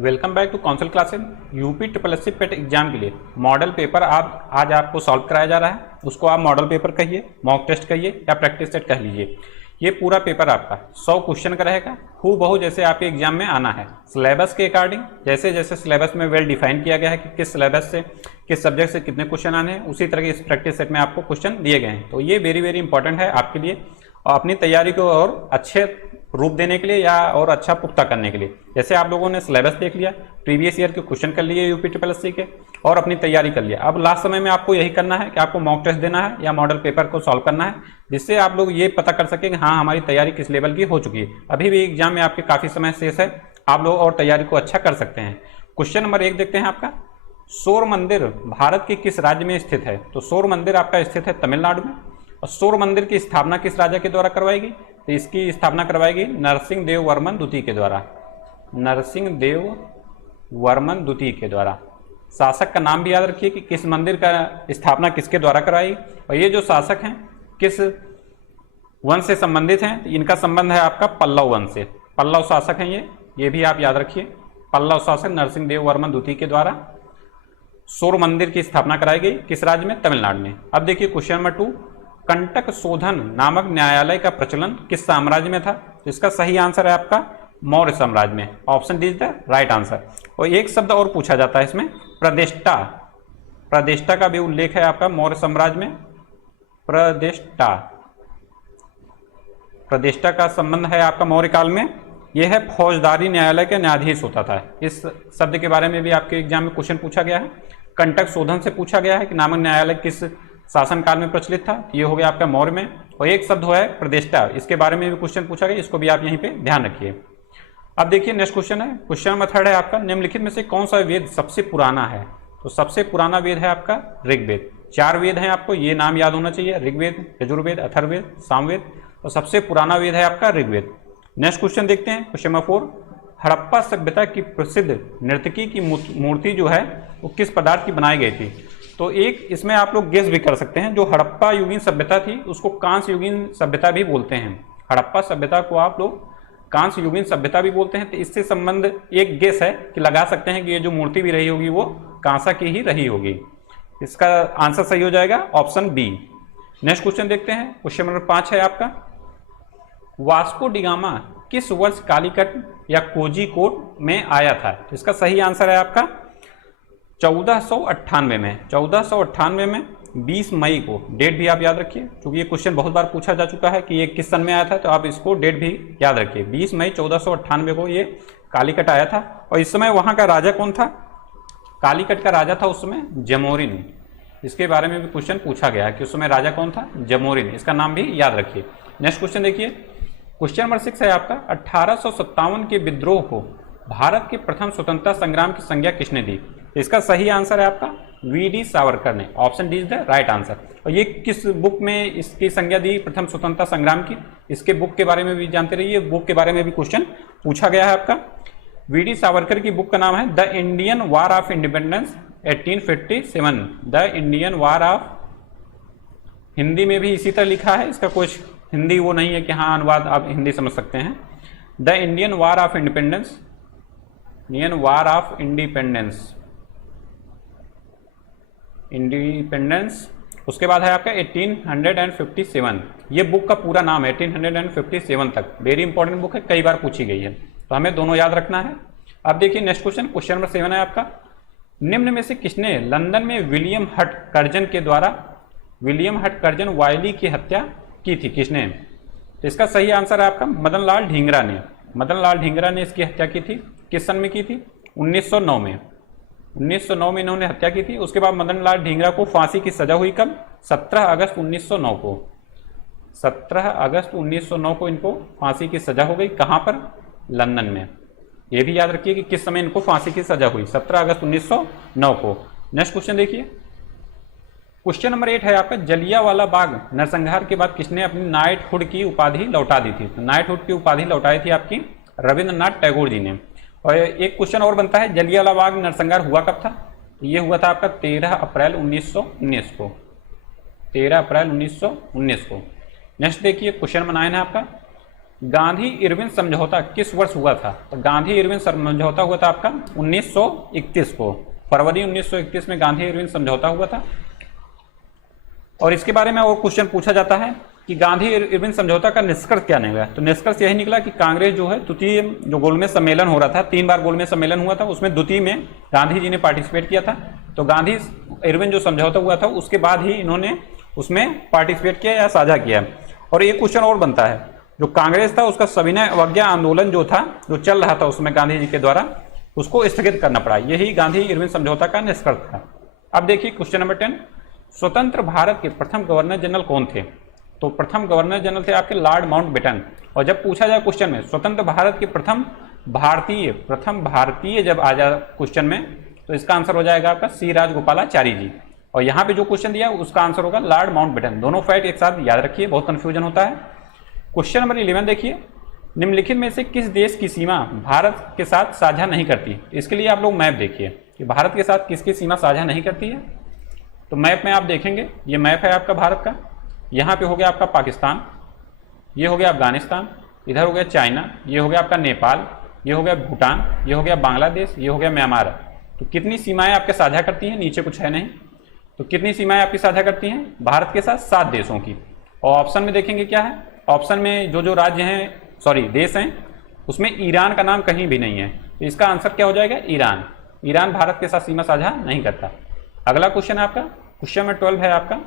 Welcome back to council classes. UP triple SC PET exam के लिए model paper आप आज आपको सॉल्व कराया जा रहा है। उसको आप मॉडल पेपर कहिए, मॉक टेस्ट कहिए या प्रैक्टिस सेट कह लीजिए। ये पूरा पेपर आपका 100 क्वेश्चन का रहेगा, हूबहू जैसे आपके एग्जाम में आना है। सिलेबस के अकॉर्डिंग जैसे जैसे सिलेबस में वेल डिफाइन किया गया है कि किस सिलेबस से किस सब्जेक्ट से कितने क्वेश्चन आने हैं, उसी तरह के इस प्रैक्टिस सेट में आपको क्वेश्चन दिए गए हैं। तो ये वेरी वेरी इंपॉर्टेंट है आपके लिए और अपनी तैयारी को और अच्छे रूप देने के लिए या और अच्छा पुख्ता करने के लिए। जैसे आप लोगों ने सिलेबस देख लिया, प्रीवियस ईयर के क्वेश्चन कर लिए यूपी ट्रिपल एससी के और अपनी तैयारी कर लिया। अब लास्ट समय में आपको यही करना है कि आपको मॉक टेस्ट देना है या मॉडल पेपर को सॉल्व करना है, जिससे आप लोग ये पता कर सकें कि हाँ हमारी तैयारी किस लेवल की हो चुकी है। अभी भी एग्जाम में आपके काफ़ी समय शेष है, आप लोग और तैयारी को अच्छा कर सकते हैं। क्वेश्चन नंबर 1 देखते हैं आपका, सौर मंदिर भारत के किस राज्य में स्थित है? तो सौर मंदिर आपका स्थित है तमिलनाडु में। और सौर मंदिर की स्थापना किस राजा के द्वारा करवाई गई? तो इसकी स्थापना करवाई गई नरसिंह देव वर्मन द्वितीय के द्वारा। नरसिंह देव वर्मन द्वितीय के द्वारा। शासक का नाम भी याद रखिए कि किस मंदिर का स्थापना किसके द्वारा कराई। और ये जो शासक हैं किस वंश से संबंधित हैं? तो इनका संबंध है आपका पल्लव वंश से। पल्लव शासक हैं ये भी आप याद रखिए। पल्लव शासक नरसिंह देव वर्मन द्वितीय के द्वारा सौर मंदिर की स्थापना कराई गई किस राज्य में? तमिलनाडु में। अब देखिए क्वेश्चन नंबर 2, कंटक शोधन नामक न्यायालय का प्रचलन किस साम्राज्य में था? तो इसका सही आंसर है आपका मौर्य साम्राज्य में। Option D is the right answer. और एक शब्द और पूछा जाता है इसमें, प्रदेष्टा। प्रदेष्टा का भी उल्लेख है आपका मौर्य साम्राज्य में। प्रदेष्टा, प्रदेष्टा का संबंध है आपका मौर्य काल में। यह है फौजदारी न्यायालय के न्यायाधीश होता था। इस शब्द के बारे में भी आपके एग्जाम में क्वेश्चन पूछा गया है। कंटक शोधन से पूछा गया है कि नामक न्यायालय किस शासन काल में प्रचलित था? ये हो गया आपका मौर्य में। और एक शब्द है प्रतिष्ठा, इसके बारे में भी क्वेश्चन पूछा गया, इसको भी आप यहीं पे ध्यान रखिए। अब देखिए नेक्स्ट क्वेश्चन है, क्वेश्चन नंबर 3 है आपका, निम्नलिखित में से कौन सा वेद सबसे पुराना है? तो सबसे पुराना वेद है आपका ऋग्वेद। 4 वेद हैं, आपको ये नाम याद होना चाहिए, ऋग्वेद, यजुर्वेद, अथर्ववेद, सामवेद। और सबसे पुराना वेद है आपका ऋग्वेद। नेक्स्ट क्वेश्चन देखते हैं, क्वेश्चन नंबर 4, हड़प्पा सभ्यता की प्रसिद्ध नर्तकी की मूर्ति जो है वो किस पदार्थ की बनाई गई थी? तो एक इसमें आप लोग गेस भी कर सकते हैं, जो हड़प्पा युगीन सभ्यता थी उसको कांस्य युगीन सभ्यता भी बोलते हैं। हड़प्पा सभ्यता को आप लोग कांस्य युगीन सभ्यता भी बोलते हैं। तो इससे संबंध एक गेस है कि लगा सकते हैं कि ये जो मूर्ति भी रही होगी वो कांसा की ही रही होगी। इसका आंसर सही हो जाएगा ऑप्शन बी। नेक्स्ट क्वेश्चन देखते हैं, क्वेश्चन नंबर 5 है आपका, वास्को डी गामा किस वर्ष कालीकट या कोझिकोड में आया था? इसका सही आंसर है आपका 1498 में। 1498 में 20 मई को, डेट भी आप याद रखिए क्योंकि ये क्वेश्चन बहुत बार पूछा जा चुका है कि ये किस सन में आया था, तो आप इसको डेट भी याद रखिए। 20 मई 1498 को ये कालीकट आया था। और इस समय वहाँ का राजा कौन था? कालीकट का राजा था उस समय जमोरिन। इसके बारे में भी क्वेश्चन पूछा गया है कि उस समय राजा कौन था? जमोरिन। इसका नाम भी याद रखिए। नेक्स्ट क्वेश्चन देखिए, क्वेश्चन नंबर 6 है आपका, 1857 के विद्रोह को भारत के प्रथम स्वतंत्रता संग्राम की संज्ञा किसने दी? इसका सही आंसर है आपका वी.डी. सावरकर ने। Option D is the right answer. और ये किस बुक में इसकी संज्ञा दी प्रथम स्वतंत्रता संग्राम की? इसके बुक के बारे में भी जानते रहिए, बुक के बारे में भी क्वेश्चन पूछा गया है आपका। वी.डी. सावरकर की बुक का नाम है the Indian war of independence 1857। The Indian war of, Hindi में भी इसी तरह लिखा है, इसका कुछ हिंदी वो नहीं है कि हाँ अनुवाद आप हिंदी समझ सकते हैं। The Indian war of independence, Indian war of independence, independence. उसके बाद है आपका 1857। ये बुक का पूरा नाम है 1857 तक। वेरी इंपॉर्टेंट बुक है, कई बार पूछी गई है, तो हमें दोनों याद रखना है। अब देखिए नेक्स्ट क्वेश्चन, क्वेश्चन नंबर 7 है आपका, निम्न में से किसने लंदन में विलियम हट कर्जन के द्वारा, विलियम हट कर्जन वायली की हत्या की थी? किसने? तो इसका सही आंसर है आपका मदन लाल ढींगरा ने। मदन लाल ढींगरा ने इसकी हत्या की थी। किस सन में की थी? 1909 में। 1909 में इन्होंने हत्या की थी। उसके बाद मदन लाल ढींगरा को फांसी की सजा हुई कब? 17 अगस्त 1909 को। 17 अगस्त 1909 को इनको फांसी की सजा हो गई। कहाँ पर? लंदन में। ये भी याद रखिए कि किस समय इनको फांसी की सजा हुई, 17 अगस्त 1909 को। नेक्स्ट क्वेश्चन देखिए, क्वेश्चन नंबर 8 है आपका, जलियांवाला बाग नरसंहार के बाद किसने अपनी नाइटहुड की उपाधि लौटा दी थी? तो नाइटहुड की उपाधि लौटाई थी आपकी रविंद्रनाथ टैगोर जी ने। और एक क्वेश्चन और बनता है, जलियांवाला बाग नरसंहार हुआ कब था? ये हुआ था आपका 13 अप्रैल 1919 को। 13 अप्रैल 1919 को। नेक्स्ट देखिए क्वेश्चन नंबर 9 है आपका, गांधी इरविन समझौता किस वर्ष हुआ था? तो गांधी इरविन समझौता हुआ था आपका 1931 को, फरवरी 1931 में गांधी इरविन समझौता हुआ था। और इसके बारे में और क्वेश्चन पूछा जाता है कि गांधी इरविन समझौता का निष्कर्ष क्या निकला? तो निष्कर्ष यही निकला कि कांग्रेस जो है द्वितीय जो गोलमेज सम्मेलन हो रहा था, 3 बार गोलमेज सम्मेलन हुआ था, उसमें द्वितीय में गांधी जी ने पार्टिसिपेट किया था। तो गांधी इरविन जो समझौता हुआ था उसके बाद ही इन्होंने उसमें पार्टिसिपेट किया या साझा किया। और एक क्वेश्चन और बनता है, जो कांग्रेस था उसका सविनय अवज्ञा आंदोलन जो था, जो चल रहा था उसमें गांधी जी के द्वारा, उसको स्थगित करना पड़ा। यही गांधी इरविन समझौता का निष्कर्ष था। अब देखिए क्वेश्चन नंबर 10, स्वतंत्र भारत के प्रथम गवर्नर जनरल कौन थे? तो प्रथम गवर्नर जनरल थे आपके लॉर्ड माउंटबेटन। और जब पूछा जाए क्वेश्चन में स्वतंत्र भारत के प्रथम भारतीय जब आ जाए क्वेश्चन में, तो इसका आंसर हो जाएगा आपका सी राजगोपालाचारी जी। और यहाँ पे जो क्वेश्चन दिया उसका आंसर होगा लॉर्ड माउंटबेटन। दोनों फैक्ट एक साथ याद रखिए, बहुत कंफ्यूजन होता है। क्वेश्चन नंबर 11 देखिए, निम्नलिखित में से किस देश की सीमा भारत के साथ साझा नहीं करती? इसके लिए आप लोग मैप देखिए कि भारत के साथ किसकी सीमा साझा नहीं करती है। तो मैप में आप देखेंगे, ये मैप है आपका भारत का। यहाँ पे हो गया आपका पाकिस्तान, ये हो गया अफगानिस्तान, इधर हो गया चाइना, ये हो गया आपका नेपाल, ये हो गया भूटान, ये हो गया बांग्लादेश, ये हो गया म्यांमार। तो कितनी सीमाएं आपके साझा करती हैं? नीचे कुछ है नहीं। तो कितनी सीमाएं आपकी साझा करती हैं भारत के साथ? 7 देशों की। और ऑप्शन में देखेंगे क्या है, ऑप्शन में जो राज्य हैं, सॉरी देश हैं, उसमें ईरान का नाम कहीं भी नहीं है। तो इसका आंसर क्या हो जाएगा? ईरान। ईरान भारत के साथ सीमा साझा नहीं करता। अगला क्वेश्चन है आपका, क्वेश्चन नंबर 12 है आपका,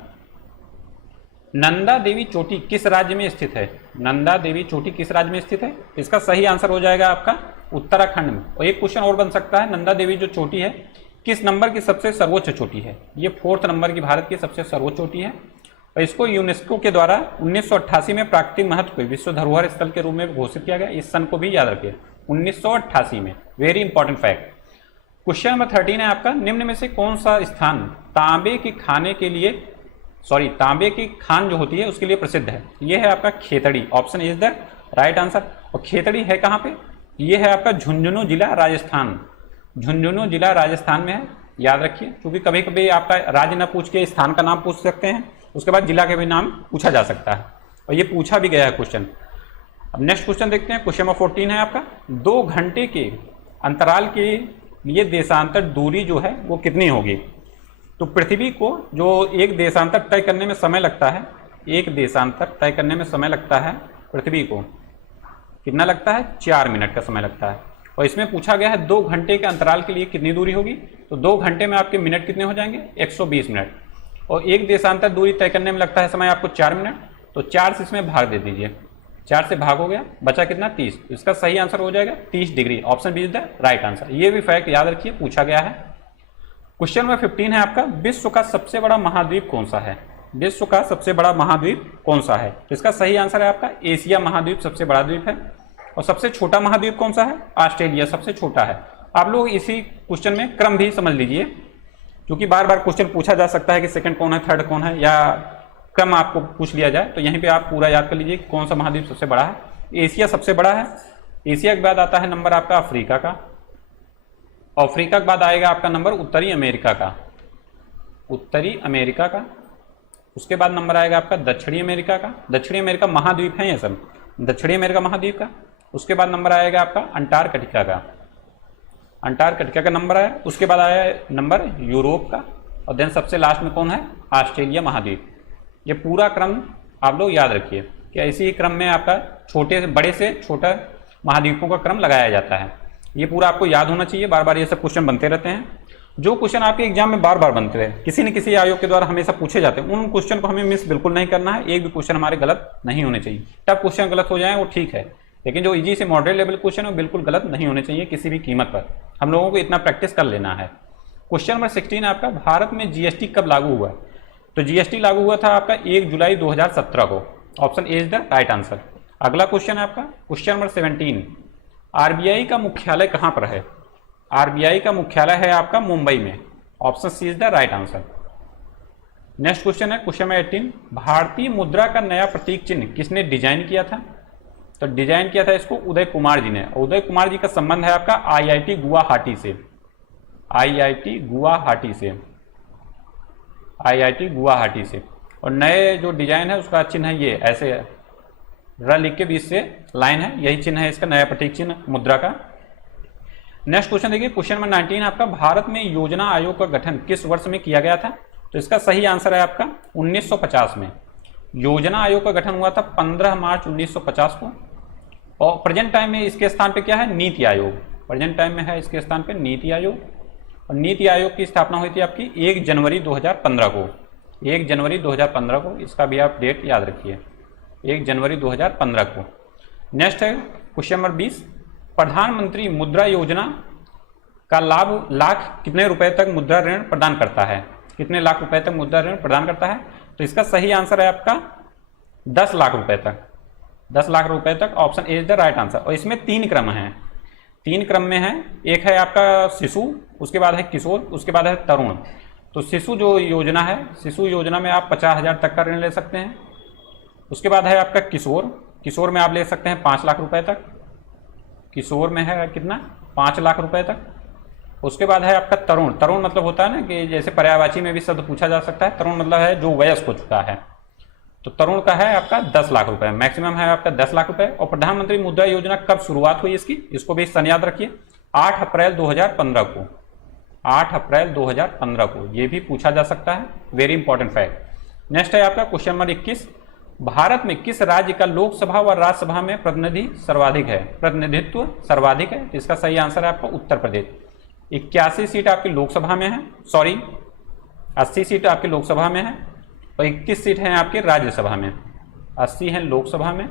नंदा देवी चोटी किस राज्य में स्थित है? नंदा देवी चोटी किस राज्य में स्थित है? इसका सही आंसर हो जाएगा आपका उत्तराखंड में। और एक क्वेश्चन और बन सकता है, नंदा देवी जो चोटी है किस नंबर की सबसे सर्वोच्च चोटी है? ये 4th नंबर की भारत की सबसे सर्वोच्च चोटी है। और इसको यूनेस्को के द्वारा 1988 में प्राकृतिक महत्व को विश्व धरोहर स्थल के रूप में घोषित किया गया। इस सन को भी याद रखिए, 1988 में। Very important fact. Question number 13 है आपका, निम्न में से कौन सा स्थान तांबे के खाने के लिए, तांबे की खान जो होती है उसके लिए प्रसिद्ध है? ये है आपका Khetri. Option is the right answer. और खेतड़ी है कहाँ पे? ये है आपका झुंझुनू जिला राजस्थान। झुंझुनू जिला राजस्थान में है, याद रखिए, क्योंकि कभी कभी आपका राज्य ना पूछ के स्थान का नाम पूछ सकते हैं, उसके बाद जिला के भी नाम पूछा जा सकता है, और ये पूछा भी गया है क्वेश्चन। अब नेक्स्ट क्वेश्चन देखते हैं, क्वेश्चन नंबर 14 है आपका, 2 घंटे के अंतराल के लिए देशांतर दूरी जो है वो कितनी होगी? तो पृथ्वी को जो एक देशांतर तय करने में समय लगता है, एक देशांतर तय करने में समय लगता है पृथ्वी को कितना लगता है? 4 मिनट का समय लगता है। और इसमें पूछा गया है 2 घंटे के अंतराल के लिए कितनी दूरी होगी? तो 2 घंटे में आपके मिनट कितने हो जाएंगे? 120 मिनट। और एक देशांतर दूरी तय करने में लगता है समय आपको 4 मिनट। तो 4 से इसमें भाग दे दीजिए, 4 से भाग हो गया, बचा कितना? 30। इसका सही आंसर हो जाएगा 30 degree. Option B is the right answer. ये भी फैक्ट याद रखिए, पूछा गया है। क्वेश्चन नंबर 15 है आपका, विश्व का सबसे बड़ा महाद्वीप कौन सा है? विश्व का सबसे बड़ा महाद्वीप कौन सा है? तो इसका सही आंसर है आपका एशिया महाद्वीप सबसे बड़ा द्वीप है। और सबसे छोटा महाद्वीप कौन सा है? ऑस्ट्रेलिया सबसे छोटा है। आप लोग इसी क्वेश्चन में क्रम भी समझ लीजिए, क्योंकि बार बार क्वेश्चन पूछा जा सकता है कि सेकंड कौन है, थर्ड कौन है, या क्रम आपको पूछ लिया जाए। तो यहीं पे आप पूरा याद कर लीजिए कौन सा महाद्वीप सबसे बड़ा है। एशिया सबसे बड़ा है। एशिया के बाद आता है नंबर आपका अफ्रीका का। अफ्रीका के बाद आएगा आपका नंबर उत्तरी अमेरिका का, उत्तरी अमेरिका का। उसके बाद नंबर आएगा आपका दक्षिणी अमेरिका का। दक्षिणी अमेरिका महाद्वीप है ये सब, दक्षिणी अमेरिका महाद्वीप का। उसके बाद नंबर आएगा आपका अंटार्कटिका का, अंटार्कटिका का नंबर आया। उसके बाद आया नंबर यूरोप का। और देन सबसे लास्ट में कौन है? ऑस्ट्रेलिया महाद्वीप। ये पूरा क्रम आप लोग याद रखिए कि इसी क्रम में आपका छोटे से बड़े से छोटा महाद्वीपों का क्रम लगाया जाता है। ये पूरा आपको याद होना चाहिए, बार बार ये सब क्वेश्चन बनते रहते हैं। जो क्वेश्चन आपके एग्जाम में बार बार बनते हैं, किसी न किसी आयोग के द्वारा हमेशा पूछे जाते हैं, उन क्वेश्चन को हमें मिस बिल्कुल नहीं करना है। एक भी क्वेश्चन हमारे गलत नहीं होने चाहिए। टफ क्वेश्चन गलत हो जाए वो ठीक है, लेकिन जो इजी से मॉडरेट लेवल क्वेश्चन है बिल्कुल गलत नहीं होने चाहिए किसी भी कीमत पर। हम लोगों को इतना प्रैक्टिस कर लेना है। क्वेश्चन नंबर 16 आपका, भारत में जीएसटी कब लागू हुआ? तो जीएसटी लागू हुआ था आपका 1 जुलाई 2017 को। Option A is the right answer. अगला क्वेश्चन है आपका क्वेश्चन नंबर 17, आरबीआई का मुख्यालय कहां पर है? आरबीआई का मुख्यालय है आपका मुंबई में। Option C is the right answer. Next question है क्वेश्चन नंबर 18, भारतीय मुद्रा का नया प्रतीक चिन्ह किसने डिजाइन किया था? तो डिजाइन किया था इसको उदय कुमार जी ने। उदय कुमार जी का संबंध है आपका आईआईटी गुवाहाटी से, आईआईटी गुवाहाटी से, आईआईटी गुवाहाटी से। और नए जो डिजाइन है उसका चिन्ह है ये ऐसे है, र लिख के बीच से लाइन है, यही चिन्ह है इसका, नया प्रतीक चिन्ह मुद्रा का। नेक्स्ट क्वेश्चन देखिए, क्वेश्चन नंबर 19 आपका, भारत में योजना आयोग का गठन किस वर्ष में किया गया था? तो इसका सही आंसर है आपका 1950 में। योजना आयोग का गठन हुआ था 15 मार्च 1950 को। और प्रेजेंट टाइम में इसके स्थान पे क्या है? नीति आयोग। प्रेजेंट टाइम में है इसके स्थान पे नीति आयोग। और नीति आयोग की स्थापना हुई थी आपकी 1 जनवरी 2015 को। 1 जनवरी 2015 को, इसका भी आप डेट याद रखिए, 1 जनवरी 2015 को। नेक्स्ट है क्वेश्चन नंबर 20, प्रधानमंत्री मुद्रा योजना का लाभ कितने रुपए तक मुद्रा ऋण प्रदान करता है? कितने लाख रुपए तक मुद्रा ऋण प्रदान करता है? तो इसका सही आंसर है आपका 10 लाख रुपए तक। 10 लाख रुपए तक, option A is the right answer. और इसमें 3 क्रम हैं, 3 क्रम में है। एक है आपका शिशु, उसके बाद है किशोर, उसके बाद है तरुण। तो शिशु जो योजना है, शिशु योजना में आप 50,000 तक का ऋण ले सकते हैं। उसके बाद है आपका किशोर, किशोर में आप ले सकते हैं 5 लाख रुपए तक। किशोर में है कितना? 5 लाख रुपए तक। उसके बाद है आपका तरुण। तरुण मतलब होता है ना कि जैसे पर्यायवाची में भी शब्द पूछा जा सकता है, तरुण मतलब है जो वयस्क हो चुका है। तो तरुण का है आपका 10 लाख रुपए, मैक्सिमम है आपका 10 लाख रुपए। और प्रधानमंत्री मुद्रा योजना कब शुरुआत हुई इसकी? इसको भी सन याद रखिए, 8 अप्रैल 2015 को। 8 अप्रैल 2015 को, ये भी पूछा जा सकता है, वेरी इंपॉर्टेंट फैक्ट। नेक्स्ट है आपका क्वेश्चन नंबर 21, भारत में किस राज्य का लोकसभा व राज्यसभा में प्रतिनिधित्व सर्वाधिक है? इसका सही आंसर है आपका उत्तर प्रदेश। 81 सीट आपकी लोकसभा में है, 80 सीट आपकी लोकसभा में है और 21 सीट हैं आपके राज्यसभा में। 80 हैं लोकसभा में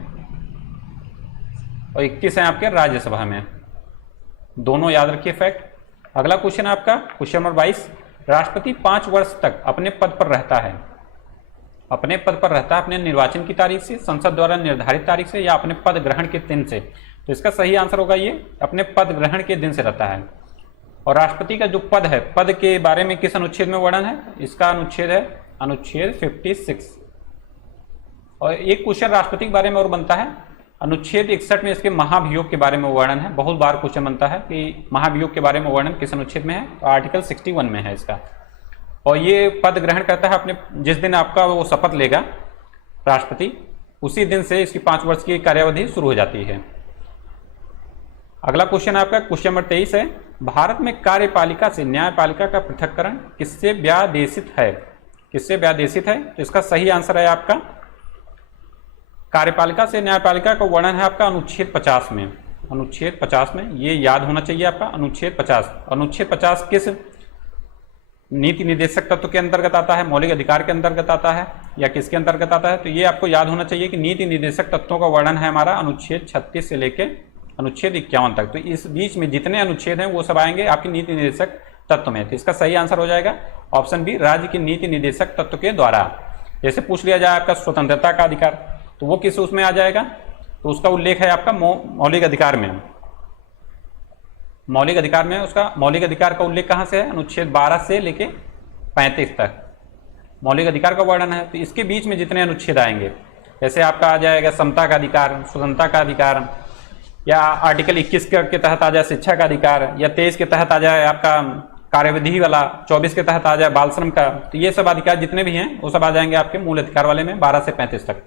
और 21 हैं आपके राज्यसभा में, दोनों याद रखिए फैक्ट। अगला क्वेश्चन आपका क्वेश्चन नंबर 22, राष्ट्रपति 5 वर्ष तक अपने पद पर रहता है। अपने पद पर रहता है अपने निर्वाचन की तारीख से, संसद द्वारा निर्धारित तारीख से, या अपने पद ग्रहण के दिन से? तो इसका सही आंसर होगा ये अपने पद ग्रहण के दिन से रहता है। और राष्ट्रपति का जो पद है, पद के बारे में किस अनुच्छेद में वर्णन है? इसका अनुच्छेद है अनुच्छेद 56। और एक क्वेश्चन राष्ट्रपति के बारे में और बनता है, अनुच्छेद 61 में इसके महाभियोग के बारे में वर्णन है। बहुत बार क्वेश्चन बनता है कि महाभियोग के बारे में वर्णन किस अनुच्छेद में है? तो आर्टिकल 61 में है इसका। और ये पद ग्रहण करता है अपने, जिस दिन आपका वो शपथ लेगा राष्ट्रपति, उसी दिन से इसकी 5 वर्ष की कार्यावधि शुरू हो जाती है। अगला क्वेश्चन आपका क्वेश्चन नंबर 23 है, भारत में कार्यपालिका से न्यायपालिका का पृथक्करण किससे व्यादेशित है? किससे व्यादेशित है? तो इसका सही आंसर है आपका, कार्यपालिका से न्यायपालिका का वर्णन है आपका अनुच्छेद 50 में। अनुच्छेद 50 में, ये याद होना चाहिए आपका, अनुच्छेद 50। अनुच्छेद 50 किस नीति निर्देशक तत्व के अंतर्गत आता है? मौलिक अधिकार के अंतर्गत आता है या किसके अंतर्गत आता है? तो ये आपको याद होना चाहिए कि नीति निर्देशक तत्वों का वर्णन है हमारा अनुच्छेद 36 से लेकर अनुच्छेद 51 तक। तो इस बीच में जितने अनुच्छेद हैं वो सब आएंगे आपकी नीति निर्देशक तत्व में। तो इसका सही आंसर हो जाएगा ऑप्शन बी, राज्य की नीति निर्देशक तत्व के द्वारा। जैसे पूछ लिया जाए आपका स्वतंत्रता का अधिकार, तो वो किस उसमें आ जाएगा? तो उसका उल्लेख है आपका मौलिक अधिकार में। मौलिक अधिकार में उसका मौलिक अधिकार का उल्लेख कहां से है? अनुच्छेद 12 से लेके 35 तक मौलिक अधिकार का वर्णन है। तो इसके बीच में जितने अनुच्छेद आएंगे, जैसे आपका आ जाएगा समता का अधिकार, स्वतंत्रता का अधिकार, या आर्टिकल 21 के तहत आ जाए शिक्षा का अधिकार, या 23 के तहत आ जाए आपका कार्यविधि वाला, 24 के तहत आ जाए बाल श्रम का। तो ये सब अधिकार जितने भी हैं वो सब आ जाएंगे आपके मूल अधिकार वाले में 12 से 35 तक।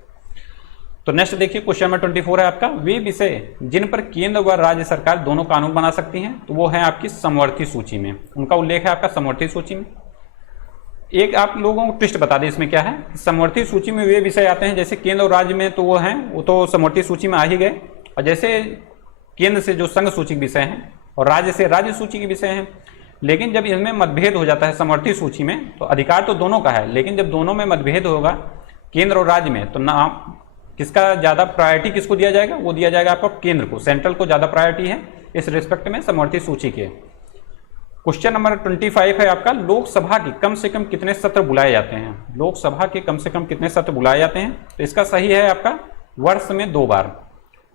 तो नेक्स्ट देखिए क्वेश्चन नंबर 24 है आपका, वे विषय जिन पर केंद्र व राज्य सरकार दोनों कानून बना सकती हैं, तो वो है आपकी समवर्ती सूची में। उनका उल्लेख है आपका समवर्ती सूची में। एक आप लोगों को ट्विस्ट बता दें इसमें क्या है, समवर्ती सूची में वे विषय आते हैं, जैसे केंद्र और राज्य में तो वो हैं, वो तो समवर्ती सूची में आ ही गए। और जैसे केंद्र से जो संघ सूची के विषय हैं और राज्य से राज्य सूची के विषय हैं। लेकिन जब इनमें मतभेद हो जाता है समवर्ती सूची में, तो अधिकार तो दोनों का है, लेकिन जब दोनों में मतभेद होगा केंद्र और राज्य में, तो नाम किसका ज़्यादा प्रायोरिटी किसको दिया जाएगा? वो दिया जाएगा आपको केंद्र को, सेंट्रल को ज़्यादा प्रायोरिटी है इस रिस्पेक्ट में समवर्ती सूची के। क्वेश्चन नंबर 25 है आपका, लोकसभा के कम से कम कितने सत्र बुलाए जाते हैं? लोकसभा के कम से कम कितने सत्र बुलाए जाते हैं? तो इसका सही है आपका वर्ष में 2 बार।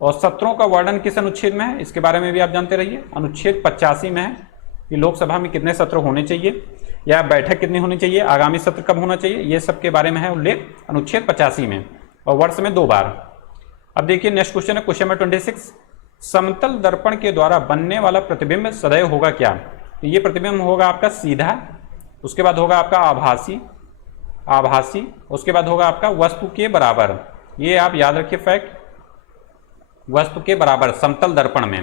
और सत्रों का वर्णन किस अनुच्छेद में है? इसके बारे में भी आप जानते रहिए, अनुच्छेद 85 में है कि लोकसभा में कितने सत्र होने चाहिए या बैठक कितनी होनी चाहिए, आगामी सत्र कब होना चाहिए, ये सब के बारे में है उल्लेख अनुच्छेद 85 में, और वर्ष में 2 बार। अब देखिए नेक्स्ट क्वेश्चन है क्वेश्चन नंबर 26, समतल दर्पण के द्वारा बनने वाला प्रतिबिंब सदैव होगा क्या? तो ये प्रतिबिंब होगा आपका सीधा, उसके बाद होगा आपका आभासी, उसके बाद होगा आपका वस्तु के बराबर। ये आप याद रखिए फैक्ट, वस्तु के बराबर समतल दर्पण में।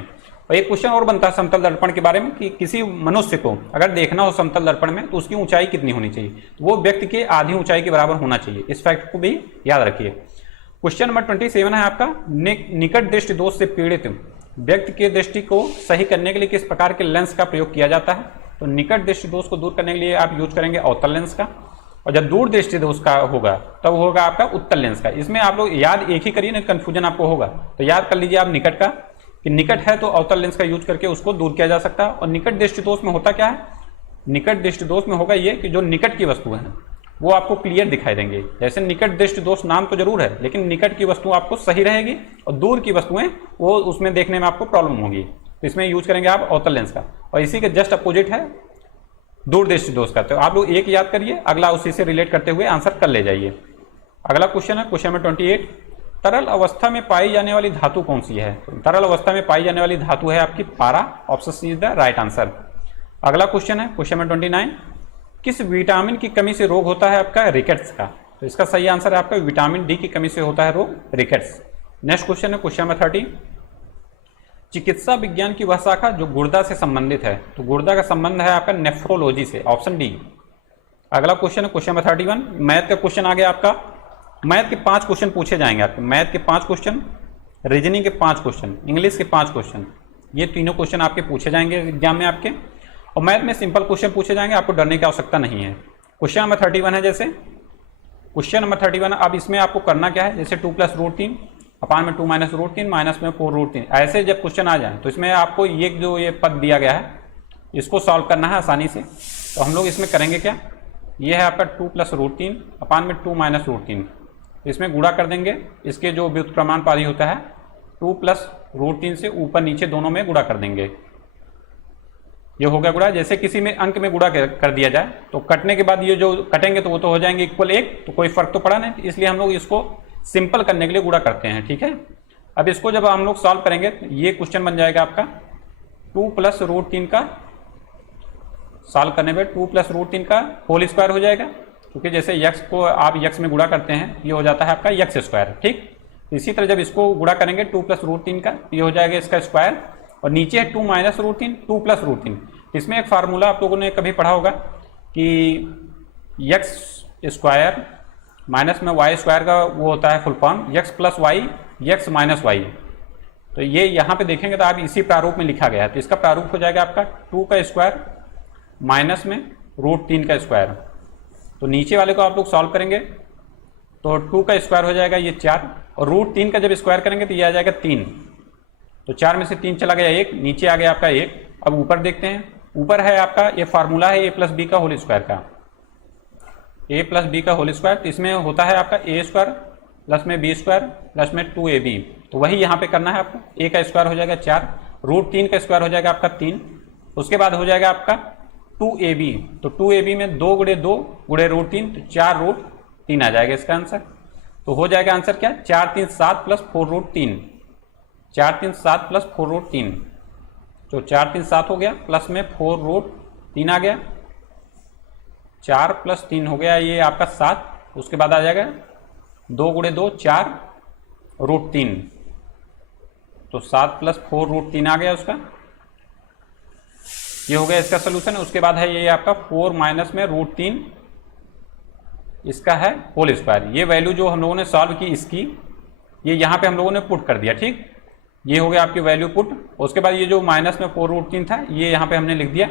और एक क्वेश्चन और बनता है समतल दर्पण के बारे में कि किसी मनुष्य को अगर देखना हो समतल दर्पण में तो उसकी ऊंचाई कितनी होनी चाहिए, तो वो व्यक्ति के आधी ऊंचाई के बराबर होना चाहिए। इस फैक्ट को भी याद रखिए। क्वेश्चन नंबर 27 है आपका, निकट दृष्टि दोष से पीड़ित व्यक्ति के दृष्टि को सही करने के लिए किस प्रकार के लेंस का प्रयोग किया जाता है। तो निकट दृष्टि दोष को दूर करने के लिए आप यूज करेंगे अवतल लेंस का, और जब दूर दृष्टि दोष का होगा तब होगा आपका उत्तल लेंस का। इसमें आप लोग याद एक ही करिए ना, कंफ्यूजन आपको होगा। तो याद कर लीजिए आप निकट का, कि निकट है तो अवतल लेंस का यूज करके उसको दूर किया जा सकता है। और निकट दृष्टि दोष में होता क्या है, निकट दृष्टि दोष में होगा ये कि जो निकट की वस्तु है वो आपको क्लियर दिखाई देंगे। जैसे निकट दृष्टि दोष नाम तो जरूर है, लेकिन निकट की वस्तु आपको सही रहेगी और दूर की वस्तुएं वो उसमें देखने में आपको प्रॉब्लम होगी। तो इसमें यूज करेंगे आप अवतल लेंस का, और इसी के जस्ट अपोजिट है दूर दृष्टि दोष का। तो आप लोग एक याद करिए, अगला उसी से रिलेट करते हुए आंसर कर ले जाइए। अगला क्वेश्चन है क्वेश्चन नंबर 28, तरल अवस्था में पाई जाने वाली धातु कौन सी है। तो तरल अवस्था में पाई जाने वाली धातु है आपकी पारा। Option C is the right answer. अगला क्वेश्चन है क्वेश्चन नंबर 29, किस विटामिन की कमी से रोग होता है आपका रिकेट्स का। तो इसका सही आंसर है आपका विटामिन डी की कमी से होता है रोग रिकेट्स। नेक्स्ट क्वेश्चन है क्वेश्चन नंबर 30, चिकित्सा विज्ञान की वह शाखा जो गुर्दा से संबंधित है। तो गुर्दा का संबंध है आपका नेफ्रोलॉजी से, ऑप्शन डी। अगला क्वेश्चन है क्वेश्चन नंबर 31, मैथ का क्वेश्चन आ गया आपका। मैथ के 5 क्वेश्चन पूछे जाएंगे आपके, मैथ के 5 क्वेश्चन, रीजनिंग के 5 क्वेश्चन, इंग्लिश के 5 क्वेश्चन। ये तीनों क्वेश्चन आपके पूछे जाएंगे एग्जाम में आपके। और मैथ में सिंपल क्वेश्चन पूछे जाएंगे, आपको डरने की आवश्यकता नहीं है। क्वेश्चन नंबर 31 है, जैसे क्वेश्चन नंबर 31, अब इसमें आपको करना क्या है, जैसे 2 + √3 अपान में 2 - √3 माइनस में 4 √3, ऐसे जब क्वेश्चन आ जाए तो इसमें आपको ये जो ये पद दिया गया है इसको सॉल्व करना है आसानी से। तो हम लोग इसमें करेंगे क्या, ये है आपका 2 + √3 अपान में 2 - √3, इसमें गुणा कर देंगे। इसके जो व्युत्क्रमानुपाती पारी होता है 2 + √3 से ऊपर नीचे दोनों में गुणा कर देंगे। ये हो गया गुणा। जैसे किसी में अंक में गुणा कर दिया जाए तो कटने के बाद ये जो कटेंगे तो वो तो हो जाएंगे इक्वल 1, तो कोई फर्क तो पड़ा नहीं, इसलिए हम लोग इसको सिंपल करने के लिए गुणा करते हैं। ठीक है, अब इसको जब हम लोग सॉल्व करेंगे तो ये क्वेश्चन बन जाएगा आपका 2 + √3 का, सॉल्व करने पे 2 + √3 का होल स्क्वायर हो जाएगा, क्योंकि जैसे यक्स को आप यक्स में गुणा करते हैं ये हो जाता है आपका यक्स स्क्वायर। ठीक, इसी तरह जब इसको गुणा करेंगे 2 + √3 का, ये हो जाएगा इसका स्क्वायर, और नीचे है 2 - √3, 2 + √3। इसमें एक फार्मूला आप लोगों ने कभी पढ़ा होगा कि यक्स स्क्वायर माइनस में वाई स्क्वायर का वो होता है full form x + y x - y. तो ये यहाँ पे देखेंगे तो आप इसी प्रारूप में लिखा गया है। तो इसका प्रारूप हो जाएगा आपका 2 का स्क्वायर माइनस में √3 का स्क्वायर। तो नीचे वाले को आप लोग सॉल्व करेंगे तो 2 का स्क्वायर हो जाएगा ये 4, और √3 का जब स्क्वायर करेंगे तो ये आ जाएगा 3। तो 4 में से 3 चला गया 1, नीचे आ गया आपका 1। अब ऊपर देखते हैं, ऊपर है आपका ये फार्मूला है a + b का होल स्क्वायर का, a + b का होल स्क्वायर। तो इसमें होता है आपका a² प्लस में b² प्लस में 2ab। तो वही यहाँ पे करना है आपको। a का स्क्वायर हो जाएगा 4, √3 का स्क्वायर हो जाएगा आपका 3, उसके बाद हो जाएगा आपका 2ab। तो 2ab में 2 × 2 × √3, तो 4 √3 आ जाएगा इसका आंसर। तो हो जाएगा आंसर क्या, 4 3 7 + 4 √3, 4 3 7 + 4 √3। तो 4 3 7 हो गया, प्लस में 4 √3 आ गया, 4 + 3 हो गया ये आपका 7। उसके बाद आ जाएगा 2 × 2 4 √3, तो 7 + 4 √3 आ गया उसका। ये हो गया इसका सोल्यूशन। उसके बाद है ये आपका 4 माइनस में √3 इसका है होल स्क्वायर। ये वैल्यू जो हम लोगों ने सॉल्व की इसकी, ये यहाँ पे हम लोगों ने पुट कर दिया। ठीक, ये हो गया आपकी वैल्यू पुट। उसके बाद ये जो माइनस में 4 √3 था ये यहाँ पे हमने लिख दिया।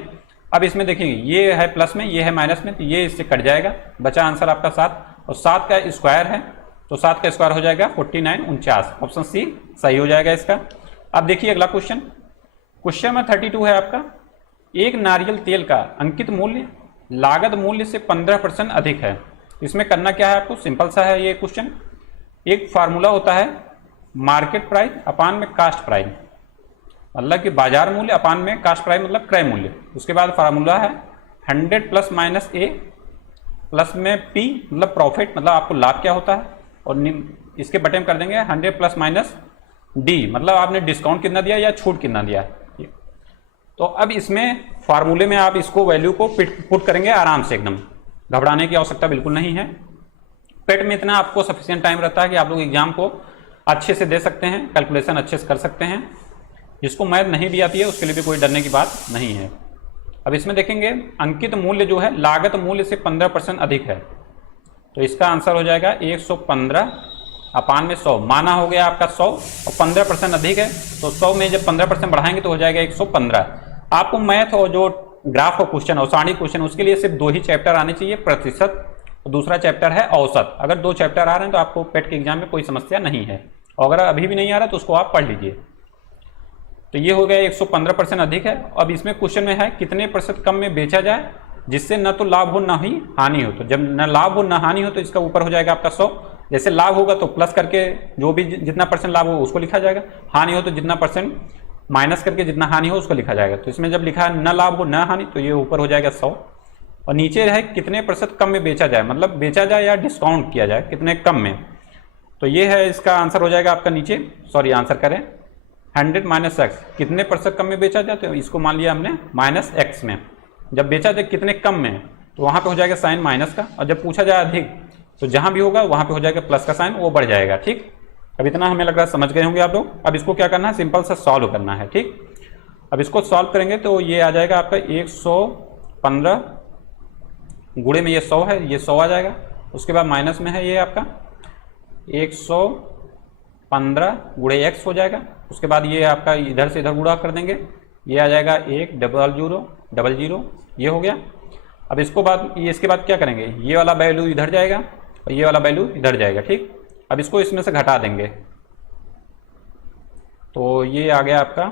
अब इसमें देखेंगे ये है प्लस में, ये है माइनस में, तो ये इससे कट जाएगा, बचा आंसर आपका 7, और 7 का स्क्वायर है तो 7 का स्क्वायर हो जाएगा 49 49। ऑप्शन सी सही हो जाएगा इसका। अब देखिए अगला क्वेश्चन, क्वेश्चन नंबर 32 है आपका, एक नारियल तेल का अंकित मूल्य लागत मूल्य से 15% अधिक है। इसमें करना क्या है आपको, सिंपल सा है ये क्वेश्चन। एक फार्मूला होता है मार्केट प्राइस अपान में कास्ट प्राइस, मतलब कि बाजार मूल्य अपान में कास्ट प्राइस मतलब क्रय मूल्य। उसके बाद फार्मूला है 100 + -a प्लस में p मतलब प्रॉफिट, मतलब आपको लाभ क्या होता है, और इसके बटे में कर देंगे 100 ± d मतलब आपने डिस्काउंट कितना दिया या छूट कितना दिया। तो अब इसमें फार्मूले में आप इसको वैल्यू को पुट करेंगे आराम से, एकदम घबराने की आवश्यकता बिल्कुल नहीं है। पेट में इतना आपको सफिशिएंट टाइम रहता है कि आप लोग एग्जाम को अच्छे से दे सकते हैं, कैलकुलेशन अच्छे से कर सकते हैं। जिसको मैथ नहीं भी आती है उसके लिए भी कोई डरने की बात नहीं है। अब इसमें देखेंगे अंकित मूल्य जो है लागत मूल्य से 15% अधिक है, तो इसका आंसर हो जाएगा 115 अपान में 100। माना हो गया आपका 100 और 15% अधिक है, तो 100 में जब 15% बढ़ाएंगे तो हो जाएगा 115। आपको मैथ और जो ग्राफ का क्वेश्चन और सारणी क्वेश्चन उसके लिए सिर्फ 2 ही चैप्टर आने चाहिए, प्रतिशत और दूसरा चैप्टर है औसत। अगर 2 चैप्टर आ रहे हैं तो आपको पेट के एग्जाम में कोई समस्या नहीं है, और अगर अभी भी नहीं आ रहा तो उसको आप पढ़ लीजिए। तो ये हो गया 115% अधिक है। अब इसमें क्वेश्चन में है कितने प्रतिशत कम में बेचा जाए जिससे न तो लाभ हो न ही हानि हो। तो जब न लाभ हो न हानि हो तो इसका ऊपर हो जाएगा आपका 100। जैसे लाभ होगा तो प्लस करके जो भी जितना परसेंट लाभ हो उसको लिखा जाएगा, हानि हो तो जितना परसेंट माइनस करके जितना हानि हो उसको लिखा जाएगा। तो इसमें जब लिखा है न लाभ हो न हानि तो ये ऊपर हो जाएगा 100, और नीचे है कितने प्रतिशत कम में बेचा जाए, मतलब बेचा जाए या डिस्काउंट किया जाए कितने कम में। तो ये है इसका आंसर हो जाएगा आपका नीचे, सॉरी आंसर करें 100 माइनस एक्स, कितने प्रतिशत कम में बेचा जाए तो इसको मान लिया हमने माइनस एक्स में। जब बेचा जाए कितने कम में तो वहाँ पे हो जाएगा साइन माइनस का, और जब पूछा जाए अधिक तो जहाँ भी होगा वहाँ पे हो जाएगा प्लस का साइन, वो बढ़ जाएगा। ठीक, अब इतना हमें लग रहा है समझ गए होंगे आप लोग। अब इसको क्या करना है, सिंपल सा सॉल्व करना है। ठीक, अब इसको सॉल्व करेंगे तो ये आ जाएगा आपका 115 गुणे में ये 100 है, ये 100 आ जाएगा। उसके बाद माइनस में है ये आपका 115 गुणे एक्स हो जाएगा। उसके बाद ये आपका इधर से इधर गुणा कर देंगे, ये आ जाएगा 10000, ये हो गया। अब इसको बाद ये इसके बाद क्या करेंगे, ये वाला वैल्यू इधर जाएगा और ये वाला वैल्यू इधर जाएगा। ठीक, अब इसको इसमें से घटा देंगे तो ये आ गया आपका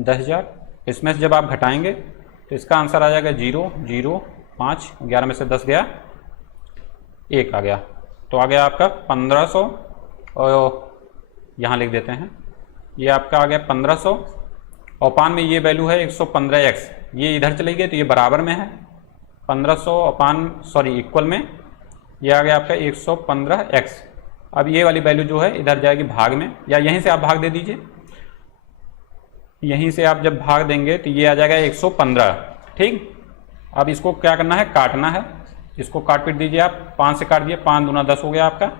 10,000। इसमें से जब आप घटाएंगे तो इसका आंसर आ जाएगा 0, 0, 5, 11 में से 10 गया, 1 आ गया, तो आ गया आपका 1500। और यहाँ लिख देते हैं ये आपका आ गया 1500, और अपान में ये वैल्यू है 115x, ये इधर चली गई तो ये बराबर में है 1500 अपान सॉरी इक्वल में ये आ गया आपका 115x। अब ये वाली वैल्यू जो है इधर जाएगी भाग में, या यहीं से आप भाग दे दीजिए, यहीं से आप जब भाग देंगे तो ये आ जाएगा 115। ठीक, अब इसको क्या करना है, काटना है। इसको काट पीट दीजिए आप, 5 से काट दिए, 5 दूना 10 हो गया आपका,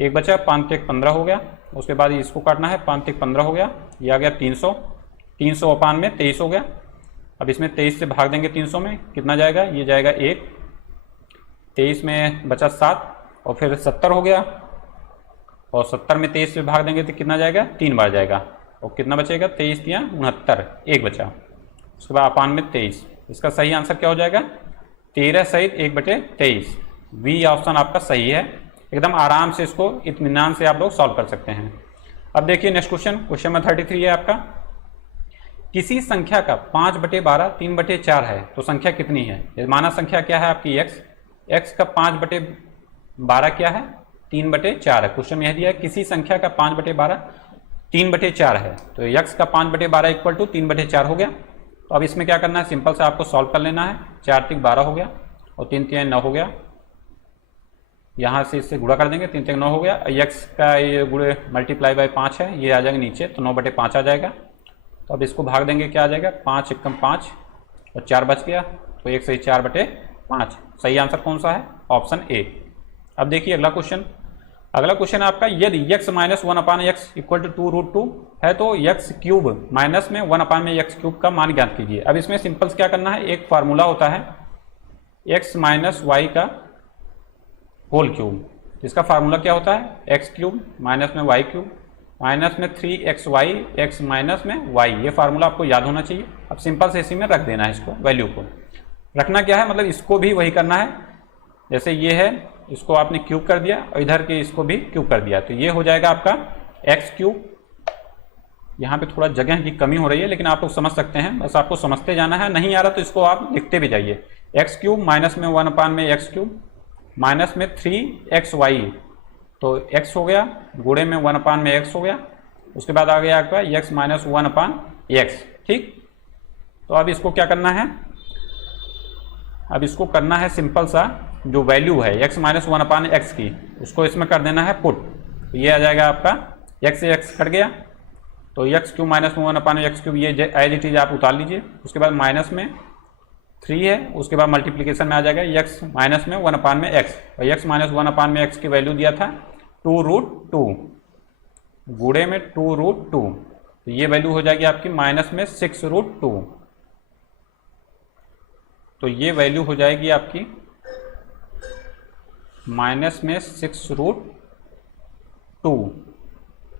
1 बचा, 5 तेक 15 हो गया। उसके बाद इसको काटना है, 5 तेक 15 हो गया, ये आ गया 300, 300 अपान में 23 हो गया। अब इसमें 23 से भाग देंगे 300 में, कितना जाएगा, ये जाएगा 1, 23 में बचा 7 और फिर 70 हो गया, और 70 में 23 से भाग देंगे तो कितना जाएगा, 3 बार जाएगा, और कितना बचेगा 23 या 69, 1 बचा। उसके बाद अपान में 23, इसका सही आंसर क्या हो जाएगा 13 सहित 1/23। बी ऑप्शन आपका सही है। एकदम आराम से इसको इत्मीनान से आप लोग सॉल्व कर सकते हैं। अब देखिए नेक्स्ट क्वेश्चन, क्वेश्चन नंबर 33 है आपका। किसी संख्या का 5/12 3/4 है तो संख्या कितनी है। माना संख्या क्या है आपकी x का 5/12 क्या है 3/4 है। क्वेश्चन यह दिया है किसी संख्या का 5/12 3/4 है, तो x का 5/12 इक्वल टू 3/4 हो गया। तो अब इसमें क्या करना है, सिंपल से आपको सॉल्व कर लेना है। 4 3 12 हो गया और 3 3 9 हो गया, यहाँ से इससे गुणा कर देंगे, 3 3 9 हो गया। x का ये गुणे मल्टीप्लाई बाय 5 है, ये आ जाएगा नीचे, तो 9/5 आ जाएगा। तो अब इसको भाग देंगे, क्या आ जाएगा 5 एकम 5 और 4 बच गया, तो 1 सही 4/5। सही आंसर कौन सा है, ऑप्शन ए। अब देखिए अगला क्वेश्चन, अगला क्वेश्चन आपका यदि x minus 1/x equal to 2√2 है तो x क्यूब माइनस में 1 में x क्यूब का मान ज्ञात कीजिए। अब इसमें सिंपल क्या करना है, एक फार्मूला होता है x माइनस वाई का होल क्यूब। इसका फार्मूला क्या होता है, x क्यूब माइनस में y क्यूब माइनस में 3xy x माइनस में y। ये फार्मूला आपको याद होना चाहिए। अब सिंपल से इसी में रख देना है, इसको वैल्यू को रखना क्या है, मतलब इसको भी वही करना है। जैसे ये है, इसको आपने क्यूब कर दिया और इधर के इसको भी क्यूब कर दिया, तो ये हो जाएगा आपका x क्यूब। यहाँ पे थोड़ा जगह की कमी हो रही है, लेकिन आप लोग समझ सकते हैं, बस आपको समझते जाना है। नहीं आ रहा तो इसको आप लिखते भी जाइए। x क्यूब माइनस में 1 में x क्यूब माइनस में 3xy, तो x हो गया, गुणे में 1 में x हो गया। उसके बाद आ गया आपका x माइनस 1/x। ठीक, तो अब इसको क्या करना है, अब इसको करना है सिंपल सा, जो वैल्यू है x माइनस 1/x की, उसको इसमें कर देना है पुट। तो ये आ जाएगा आपका x से x कट गया, तो x cube minus 1/x cube, ये एज इट इज आप उतार लीजिए। उसके बाद माइनस में 3 है, उसके बाद मल्टीप्लिकेशन में आ जाएगा x माइनस में 1 में x, और x माइनस 1 में x की वैल्यू दिया था 2√2, गुणे में 2√2, तो ये वैल्यू हो जाएगी आपकी माइनस में 6√2, तो ये वैल्यू हो जाएगी आपकी माइनस में 6√2,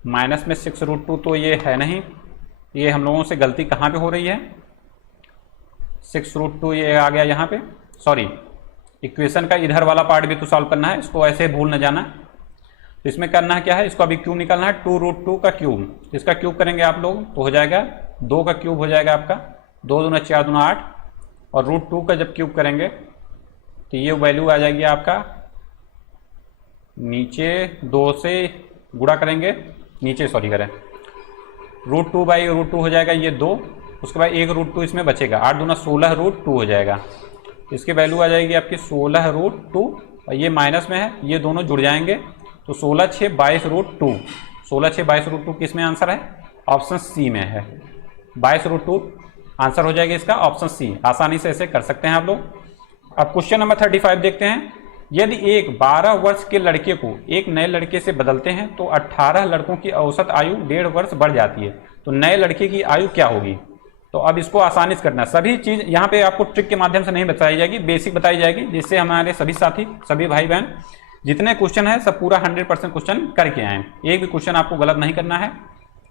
माइनस में 6√2 तो ये है नहीं, ये हम लोगों से गलती कहाँ पे हो रही है, 6√2 ये आ गया यहाँ पे, सॉरी इक्वेशन का इधर वाला पार्ट भी तो सॉल्व करना है, इसको ऐसे भूल न जाना। तो इसमें करना है क्या है, इसको अभी क्यूब निकालना है, 2√2 का क्यूब, इसका क्यूब करेंगे आप लोग तो हो जाएगा 2 का क्यूब हो जाएगा आपका 2 दूना 4 दूना 8, और √2 का जब क्यूब करेंगे तो ये वैल्यू आ जाएगी आपका, नीचे 2 से गुणा करेंगे, नीचे सॉरी करें, √2/√2 हो जाएगा ये 2, उसके बाद एक √2 इसमें बचेगा, 8 दूना 16√2 हो जाएगा, इसकी वैल्यू आ जाएगी आपकी 16√2, और ये माइनस में है, ये दोनों जुड़ जाएंगे तो 16×6 22√2, 16×6 22√2 किस में आंसर है, ऑप्शन सी में है, 22√2 आंसर हो जाएगा इसका ऑप्शन सी। आसानी से ऐसे कर सकते हैं आप लोग। अब क्वेश्चन नंबर 35 देखते हैं। यदि एक 12 वर्ष के लड़के को एक नए लड़के से बदलते हैं तो 18 लड़कों की औसत आयु 1.5 वर्ष बढ़ जाती है, तो नए लड़के की आयु क्या होगी। तो अब इसको आसानी से करना है, सभी चीज यहाँ पे आपको ट्रिक के माध्यम से नहीं बताई जाएगी, बेसिक बताई जाएगी, जिससे हमारे सभी साथी सभी भाई बहन जितने क्वेश्चन है सब पूरा 100% क्वेश्चन करके आए। एक भी क्वेश्चन आपको गलत नहीं करना है,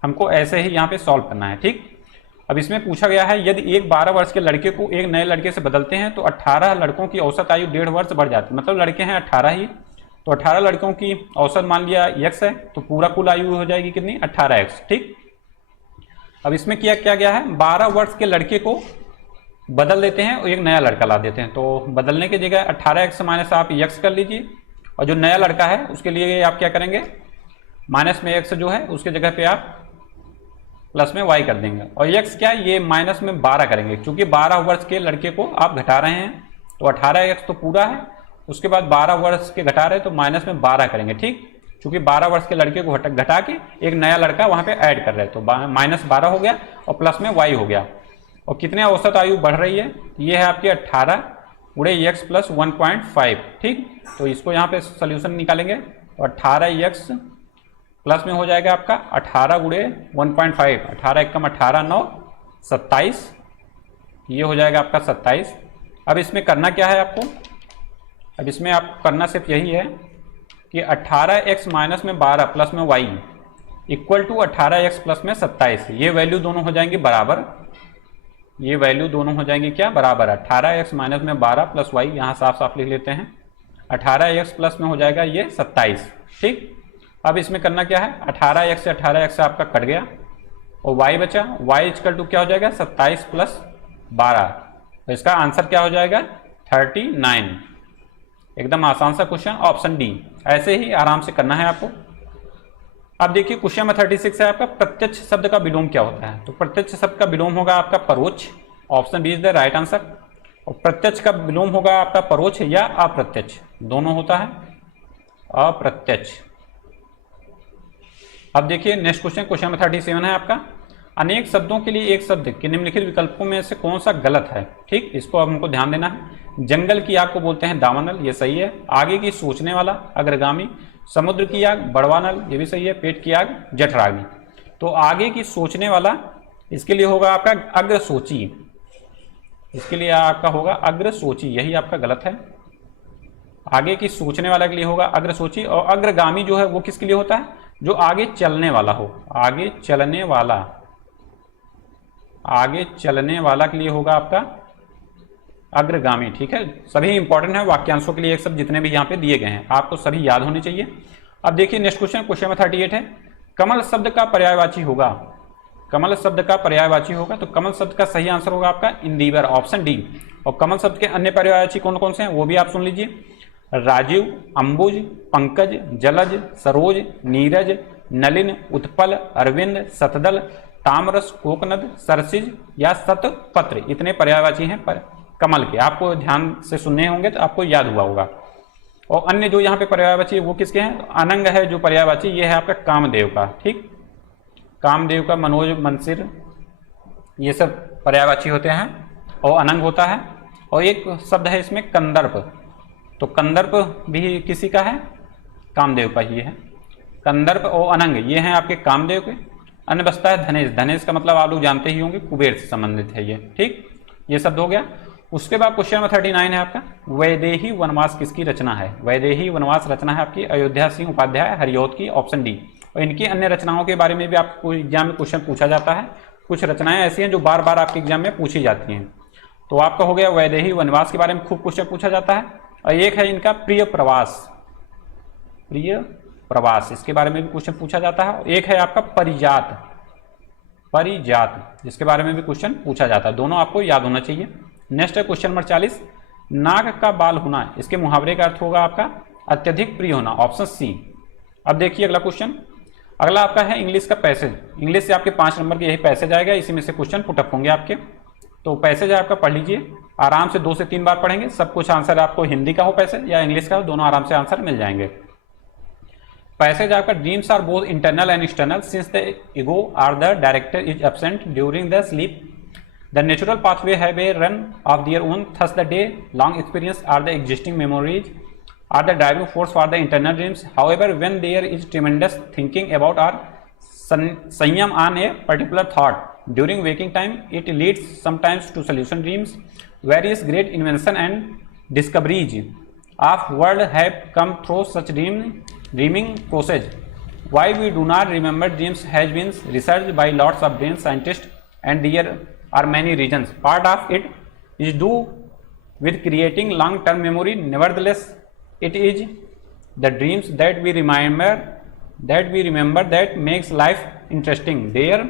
हमको ऐसे ही यहाँ पे सॉल्व करना है। ठीक, अब इसमें पूछा गया है यदि एक 12 वर्ष के लड़के को एक नए लड़के से बदलते हैं तो 18 लड़कों की औसत आयु 1.5 वर्ष बढ़ जाती है, मतलब लड़के हैं 18 ही, तो 18 लड़कों की औसत मान लिया x है, तो पूरा कुल आयु हो जाएगी कितनी 18x। ठीक, अब इसमें क्या क्या गया है, 12 वर्ष के लड़के को बदल देते हैं और एक नया लड़का ला देते हैं, तो बदलने की जगह 18x माइनस आप x कर लीजिए, और जो नया लड़का है उसके लिए आप क्या करेंगे, माइनस में x जो है उसके जगह पे आप प्लस में y कर देंगे, और x क्या है ये माइनस में 12 करेंगे, क्योंकि 12 वर्ष के लड़के को आप घटा रहे हैं, तो 18x तो पूरा है, उसके बाद 12 वर्ष के घटा रहे तो माइनस में 12 करेंगे। ठीक, क्योंकि 12 वर्ष के लड़के को घटा के एक नया लड़का वहां पे ऐड कर रहे हैं, तो माइनस 12 हो गया और प्लस में y हो गया, और कितने औसत आयु बढ़ रही है, ये है आपकी 18 गुणे x प्लस 1.5। ठीक, तो इसको यहाँ पे सोल्यूशन निकालेंगे तो 18x प्लस में हो जाएगा आपका 18 गुणे 1.5, 18 एकम 18 9 27, ये हो जाएगा आपका 27। अब इसमें करना क्या है आपको, अब इसमें आप करना सिर्फ यही है कि 18x माइनस में 12 प्लस में y equal to 18x plus में 27, ये वैल्यू दोनों हो जाएंगी बराबर, ये वैल्यू दोनों हो जाएंगी क्या बराबर, 18x माइनस में 12 प्लस y, यहाँ साफ साफ लिख लेते हैं, 18x प्लस में हो जाएगा ये 27। ठीक, अब इसमें करना क्या है, 18x से 18x से आपका कट गया और y बचा, y इक्वल टू क्या हो जाएगा 27 प्लस 12, तो इसका आंसर क्या हो जाएगा 39। एकदम आसान सा क्वेश्चन, ऑप्शन डी। ऐसे ही आराम से करना है आपको। अब देखिए क्वेश्चन नंबर 36 है आपका, प्रत्यक्ष शब्द का विलोम क्या होता है। तो प्रत्यक्ष शब्द का विलोम होगा आपका परोक्ष, option B is the right answer. और प्रत्यक्ष का विलोम होगा आपका परोक्ष या अप्रत्यक्ष, दोनों होता है अप्रत्यक्ष। अब देखिए नेक्स्ट क्वेश्चन, क्वेश्चन नंबर 37 है आपका, अनेक शब्दों के लिए एक शब्द के निम्नलिखित विकल्पों में से कौन सा गलत है। ठीक, इसको अब हमको ध्यान देना है। जंगल की आग को बोलते हैं दावानल, ये सही है। आगे की सोचने वाला अग्रगामी, समुद्र की आग बड़वानल, ये भी सही है। पेट की आग जठराग्नि। तो आगे की सोचने वाला इसके लिए होगा आपका अग्रसोची, इसके लिए आपका होगा अग्रसोची, यही आपका गलत है। आगे की सोचने वाला के लिए होगा अग्रसोची, और अग्रगामी जो है वो किसके लिए होता है, जो आगे चलने वाला हो, आगे चलने वाला, आगे चलने वाला के लिए होगा आपका अग्रगामी। ठीक है, सभी इंपॉर्टेंट है वाक्यांशों के लिए, एक सब जितने भी यहाँ पे दिए गए हैं आपको सभी याद होने चाहिए। अब देखिए नेक्स्ट क्वेश्चन, क्वेश्चन नंबर 38 है, कमल शब्द का पर्यायवाची होगा, कमल शब्द का पर्यायवाची होगा, तो कमल शब्द का सही आंसर होगा आपका इंदिवर, ऑप्शन डी। और कमल शब्द के अन्य पर्यायवाची कौन कौन से हैं वो भी आप सुन लीजिए, राजीव, अंबुज, पंकज, जलज, सरोज, नीरज, नलिन, उत्पल, अरविंद, शतदल, ताम्रस, कोकनद, सरसिज या शतपत्र, इतने पर्यायवाची हैं पर कमल के, आपको ध्यान से सुनने होंगे तो आपको याद हुआ होगा। और अन्य जो यहाँ पे पर्यायवाची है वो किसके हैं, अनंग है जो पर्यायवाची, ये है आपका कामदेव का। ठीक, कामदेव का, मनोज, मनसिर, ये सब पर्यायवाची होते हैं और अनंग होता है। और एक शब्द है इसमें कंदर्प, तो कंदर्प भी किसी का है, कामदेव का ही है। कंदर्प और अनंग ये हैं आपके कामदेव के। अन्य बचता है धनेश। धनेश का मतलब आप लोग जानते ही होंगे, कुबेर से संबंधित है ये, ठीक। ये शब्द हो गया। उसके बाद क्वेश्चन नंबर 39 है आपका, वैदेही वनवास किसकी रचना है? वैदेही वनवास रचना है आपकी अयोध्या सिंह उपाध्याय हरिऔध की, ऑप्शन डी। और इनकी अन्य रचनाओं के बारे में भी आपको एग्जाम में क्वेश्चन पूछा जाता है। कुछ रचनाएं ऐसी हैं जो बार बार आपके एग्जाम में पूछी जाती हैं। तो आपका हो गया वैदेही वनवास के बारे में खूब क्वेश्चन पूछा जाता है। और एक है इनका प्रिय प्रवास, प्रिय प्रवास, इसके बारे में भी क्वेश्चन पूछा जाता है। एक है आपका परिजात, परिजात, जिसके बारे में भी क्वेश्चन पूछा जाता है। दोनों आपको याद होना चाहिए। नेक्स्ट है क्वेश्चन नंबर 40, नाग का बाल होना, इसके मुहावरे का अर्थ होगा आपका अत्यधिक प्रिय होना, ऑप्शन सी। अब देखिए अगला क्वेश्चन, अगला आपका है इंग्लिश का पैसेज। इंग्लिश से आपके 5 नंबर के यही पैसेज आएगा, इसी में से क्वेश्चन पुटअप होंगे आपके। तो पैसेज आपका पढ़ लीजिए, आराम से 2 से 3 बार पढ़ेंगे, सब कुछ आंसर आपको हिंदी का हो पैसेज या इंग्लिश का हो, दोनों आराम से आंसर मिल जाएंगे। पैसेज आपका, dreams are both internal and external since the ego are the director is absent during the sleep. The natural pathway have a run of their own, thus the day-long experience are the existing memories are the driving force for the internal dreams. However, when there is tremendous thinking about our sanyam on a particular thought during waking time, it leads sometimes to solution dreams. Various great invention and discoveries of world have come through such dreaming process. Why we do not remember dreams has been researched by lots of brain scientists, and there are many reasons. Part of it is due with creating long-term memory. Nevertheless, it is the dreams that we remember that makes life interesting. There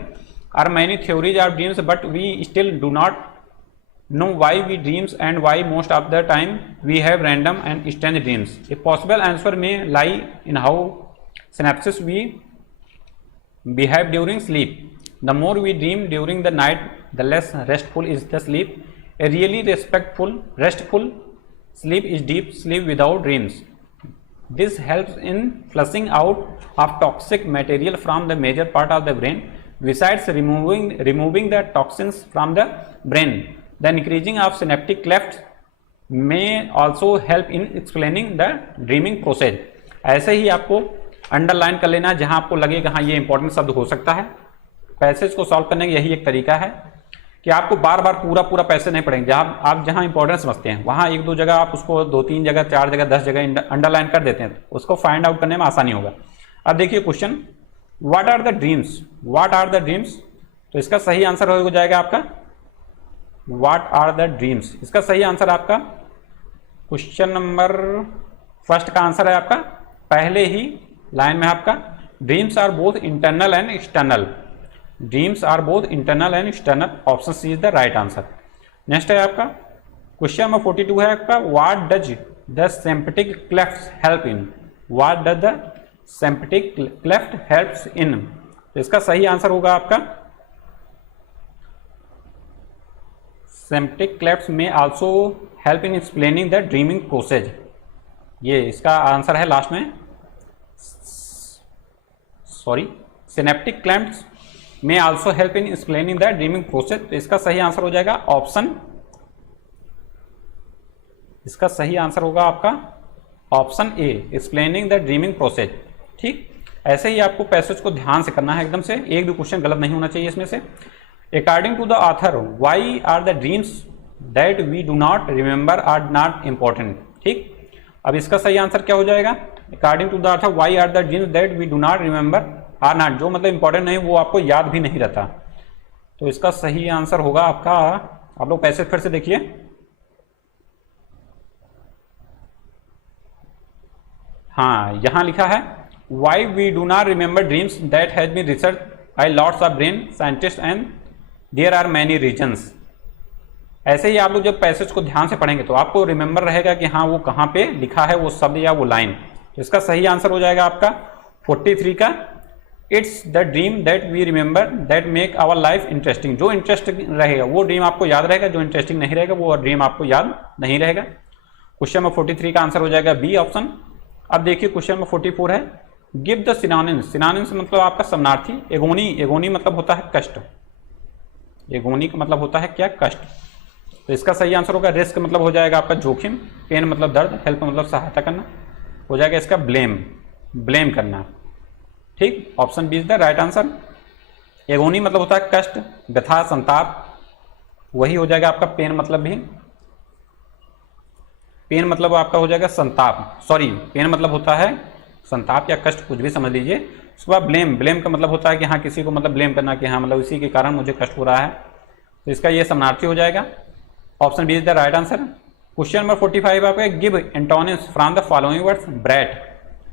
are many theories of dreams, but we still do not know why we dreams and why most of the time we have random and strange dreams. A possible answer may lie in how synapses we behave during sleep. The more we dream during the night, the less restful is the sleep. A really restful sleep is deep sleep without dreams. This helps in flushing out of toxic material from the major part of the brain. Besides removing the toxins from the brain, the increasing of synaptic clefts may also help in explaining the dreaming process. ऐसे ही आपको underline कर लेना जहां आपको लगेगा हाँ ये important शब्द हो सकता है। पैसेज को सॉल्व करने का यही एक तरीका है कि आपको बार बार पूरा पैसेज नहीं पढ़ेंगे। आप जहां इंपॉर्टेंस समझते हैं वहां 1-2 जगह आप उसको 2-3 जगह 4 जगह 10 जगह अंडरलाइन कर देते हैं, तो उसको फाइंड आउट करने में आसानी होगा। अब देखिए question, what are the dreams, what are the dreams, तो इसका सही आंसर हो जाएगा आपका व्हाट आर द ड्रीम्स। इसका सही आंसर आपका क्वेश्चन नंबर फर्स्ट का आंसर है आपका पहले ही लाइन में आपका, dreams are both internal and external. Dreams are both internal and external, option C is the right answer. Next है आपका क्वेश्चन नंबर 42 है आपका, what does the synaptic cleft help in, what does the synaptic cleft helps in, तो इसका सही आंसर होगा आपका सिम्पैथिक क्लेफ्ट में also help in explaining the dreaming process. ये इसका आंसर है लास्ट में, सॉरी, सिनेप्टिक क्लैम्प्स में also help in explaining the dreaming process, तो इसका सही आंसर हो जाएगा ऑप्शन, इसका सही आंसर होगा आपका option A, explaining the dreaming process. ठीक, ऐसे ही आपको पैसेज को ध्यान से करना है एकदम से, एक भी क्वेश्चन गलत नहीं होना चाहिए इसमें से। According to the author, why are the dreams that we do not remember are not important. ठीक, अब इसका सही आंसर क्या हो जाएगा, according to the author why are the dreams that we do not remember are not, जो मतलब important नहीं वो आपको याद भी नहीं रहता, तो इसका सही आंसर होगा आपका, आप लोग पैसेज फिर से देखिए, हाँ यहां लिखा है why we do not remember dreams that has been research by lots of brain scientist and there are many reasons. ऐसे ही आप लोग जब पैसेज को ध्यान से पढ़ेंगे तो आपको रिमेंबर रहेगा कि हाँ वो कहाँ पे लिखा है वो शब्द या वो लाइन, तो इसका सही आंसर हो जाएगा आपका 43 का, it's the dream that we remember that make our life interesting. जो इंटरेस्टिंग रहेगा वो ड्रीम आपको याद रहेगा, जो इंटरेस्टिंग नहीं रहेगा वो ड्रीम आपको याद नहीं रहेगा। क्वेश्चन नंबर 43 का आंसर हो जाएगा बी ऑप्शन। अब देखिए क्वेश्चन नंबर 44 है, गिव द सिनोनिम्स, सिनोनिम्स मतलब आपका समानार्थी, एगोनी, एगोनी मतलब होता है कष्ट, एगोनी का मतलब होता है क्या, कष्ट, तो इसका सही आंसर होगा रिस्क मतलब हो जाएगा आपका जोखिम, पेन मतलब दर्द, हेल्प मतलब सहायता करना, हो जाएगा इसका ब्लेम, ब्लेम करना। ठीक, option B is the right answer. Agony मतलब होता है कष्ट, व्यथा, संताप, वही हो जाएगा आपका पेन मतलब भी। पेन मतलब आपका हो जाएगा संताप, सॉरी पेन मतलब होता है संताप या कष्ट, कुछ भी समझ लीजिए। उसके बाद ब्लेम, ब्लेम का मतलब होता है कि हाँ किसी को मतलब ब्लेम करना कि हाँ मतलब इसी के कारण मुझे कष्ट हो रहा है, तो इसका ये समानार्थी हो जाएगा। Option B is the right answer. Question number 45 आपका, give antonyms from the following words. Brat,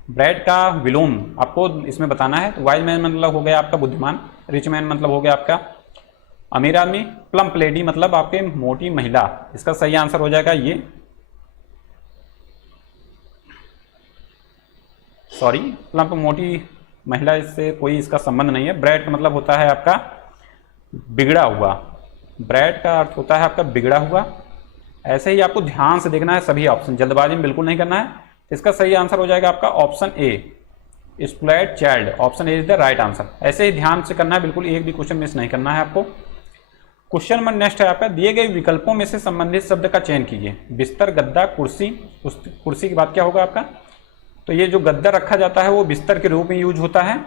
brat का विलोम आपको इसमें बताना है। तो वाइज मैन मतलब हो गया आपका बुद्धिमान, रिच मैन मतलब हो गया आपका अमीर आदमी, प्लम्प लेडी मतलब आपके मोटी महिला। इसका सही आंसर हो जाएगा ये, सॉरी प्लम्प मोटी महिला, इससे कोई इसका संबंध नहीं है। ब्रैट का मतलब होता है आपका बिगड़ा हुआ, ब्रैट का अर्थ होता है आपका बिगड़ा हुआ। ऐसे ही आपको ध्यान से देखना है सभी ऑप्शन, जल्दबाजी में बिल्कुल नहीं करना है। इसका सही आंसर हो जाएगा आपका option A, splat child. Option A is the right answer. ऐसे ही ध्यान से करना है, बिल्कुल एक भी क्वेश्चन मिस नहीं करना है आपको। क्वेश्चन नंबर नेक्स्ट है आपका, दिए गए विकल्पों में से संबंधित शब्द का चयन कीजिए। बिस्तर, गद्दा, कुर्सी। कुर्सी की बात क्या होगा आपका, तो ये जो गद्दा रखा जाता है वो बिस्तर के रूप में यूज होता है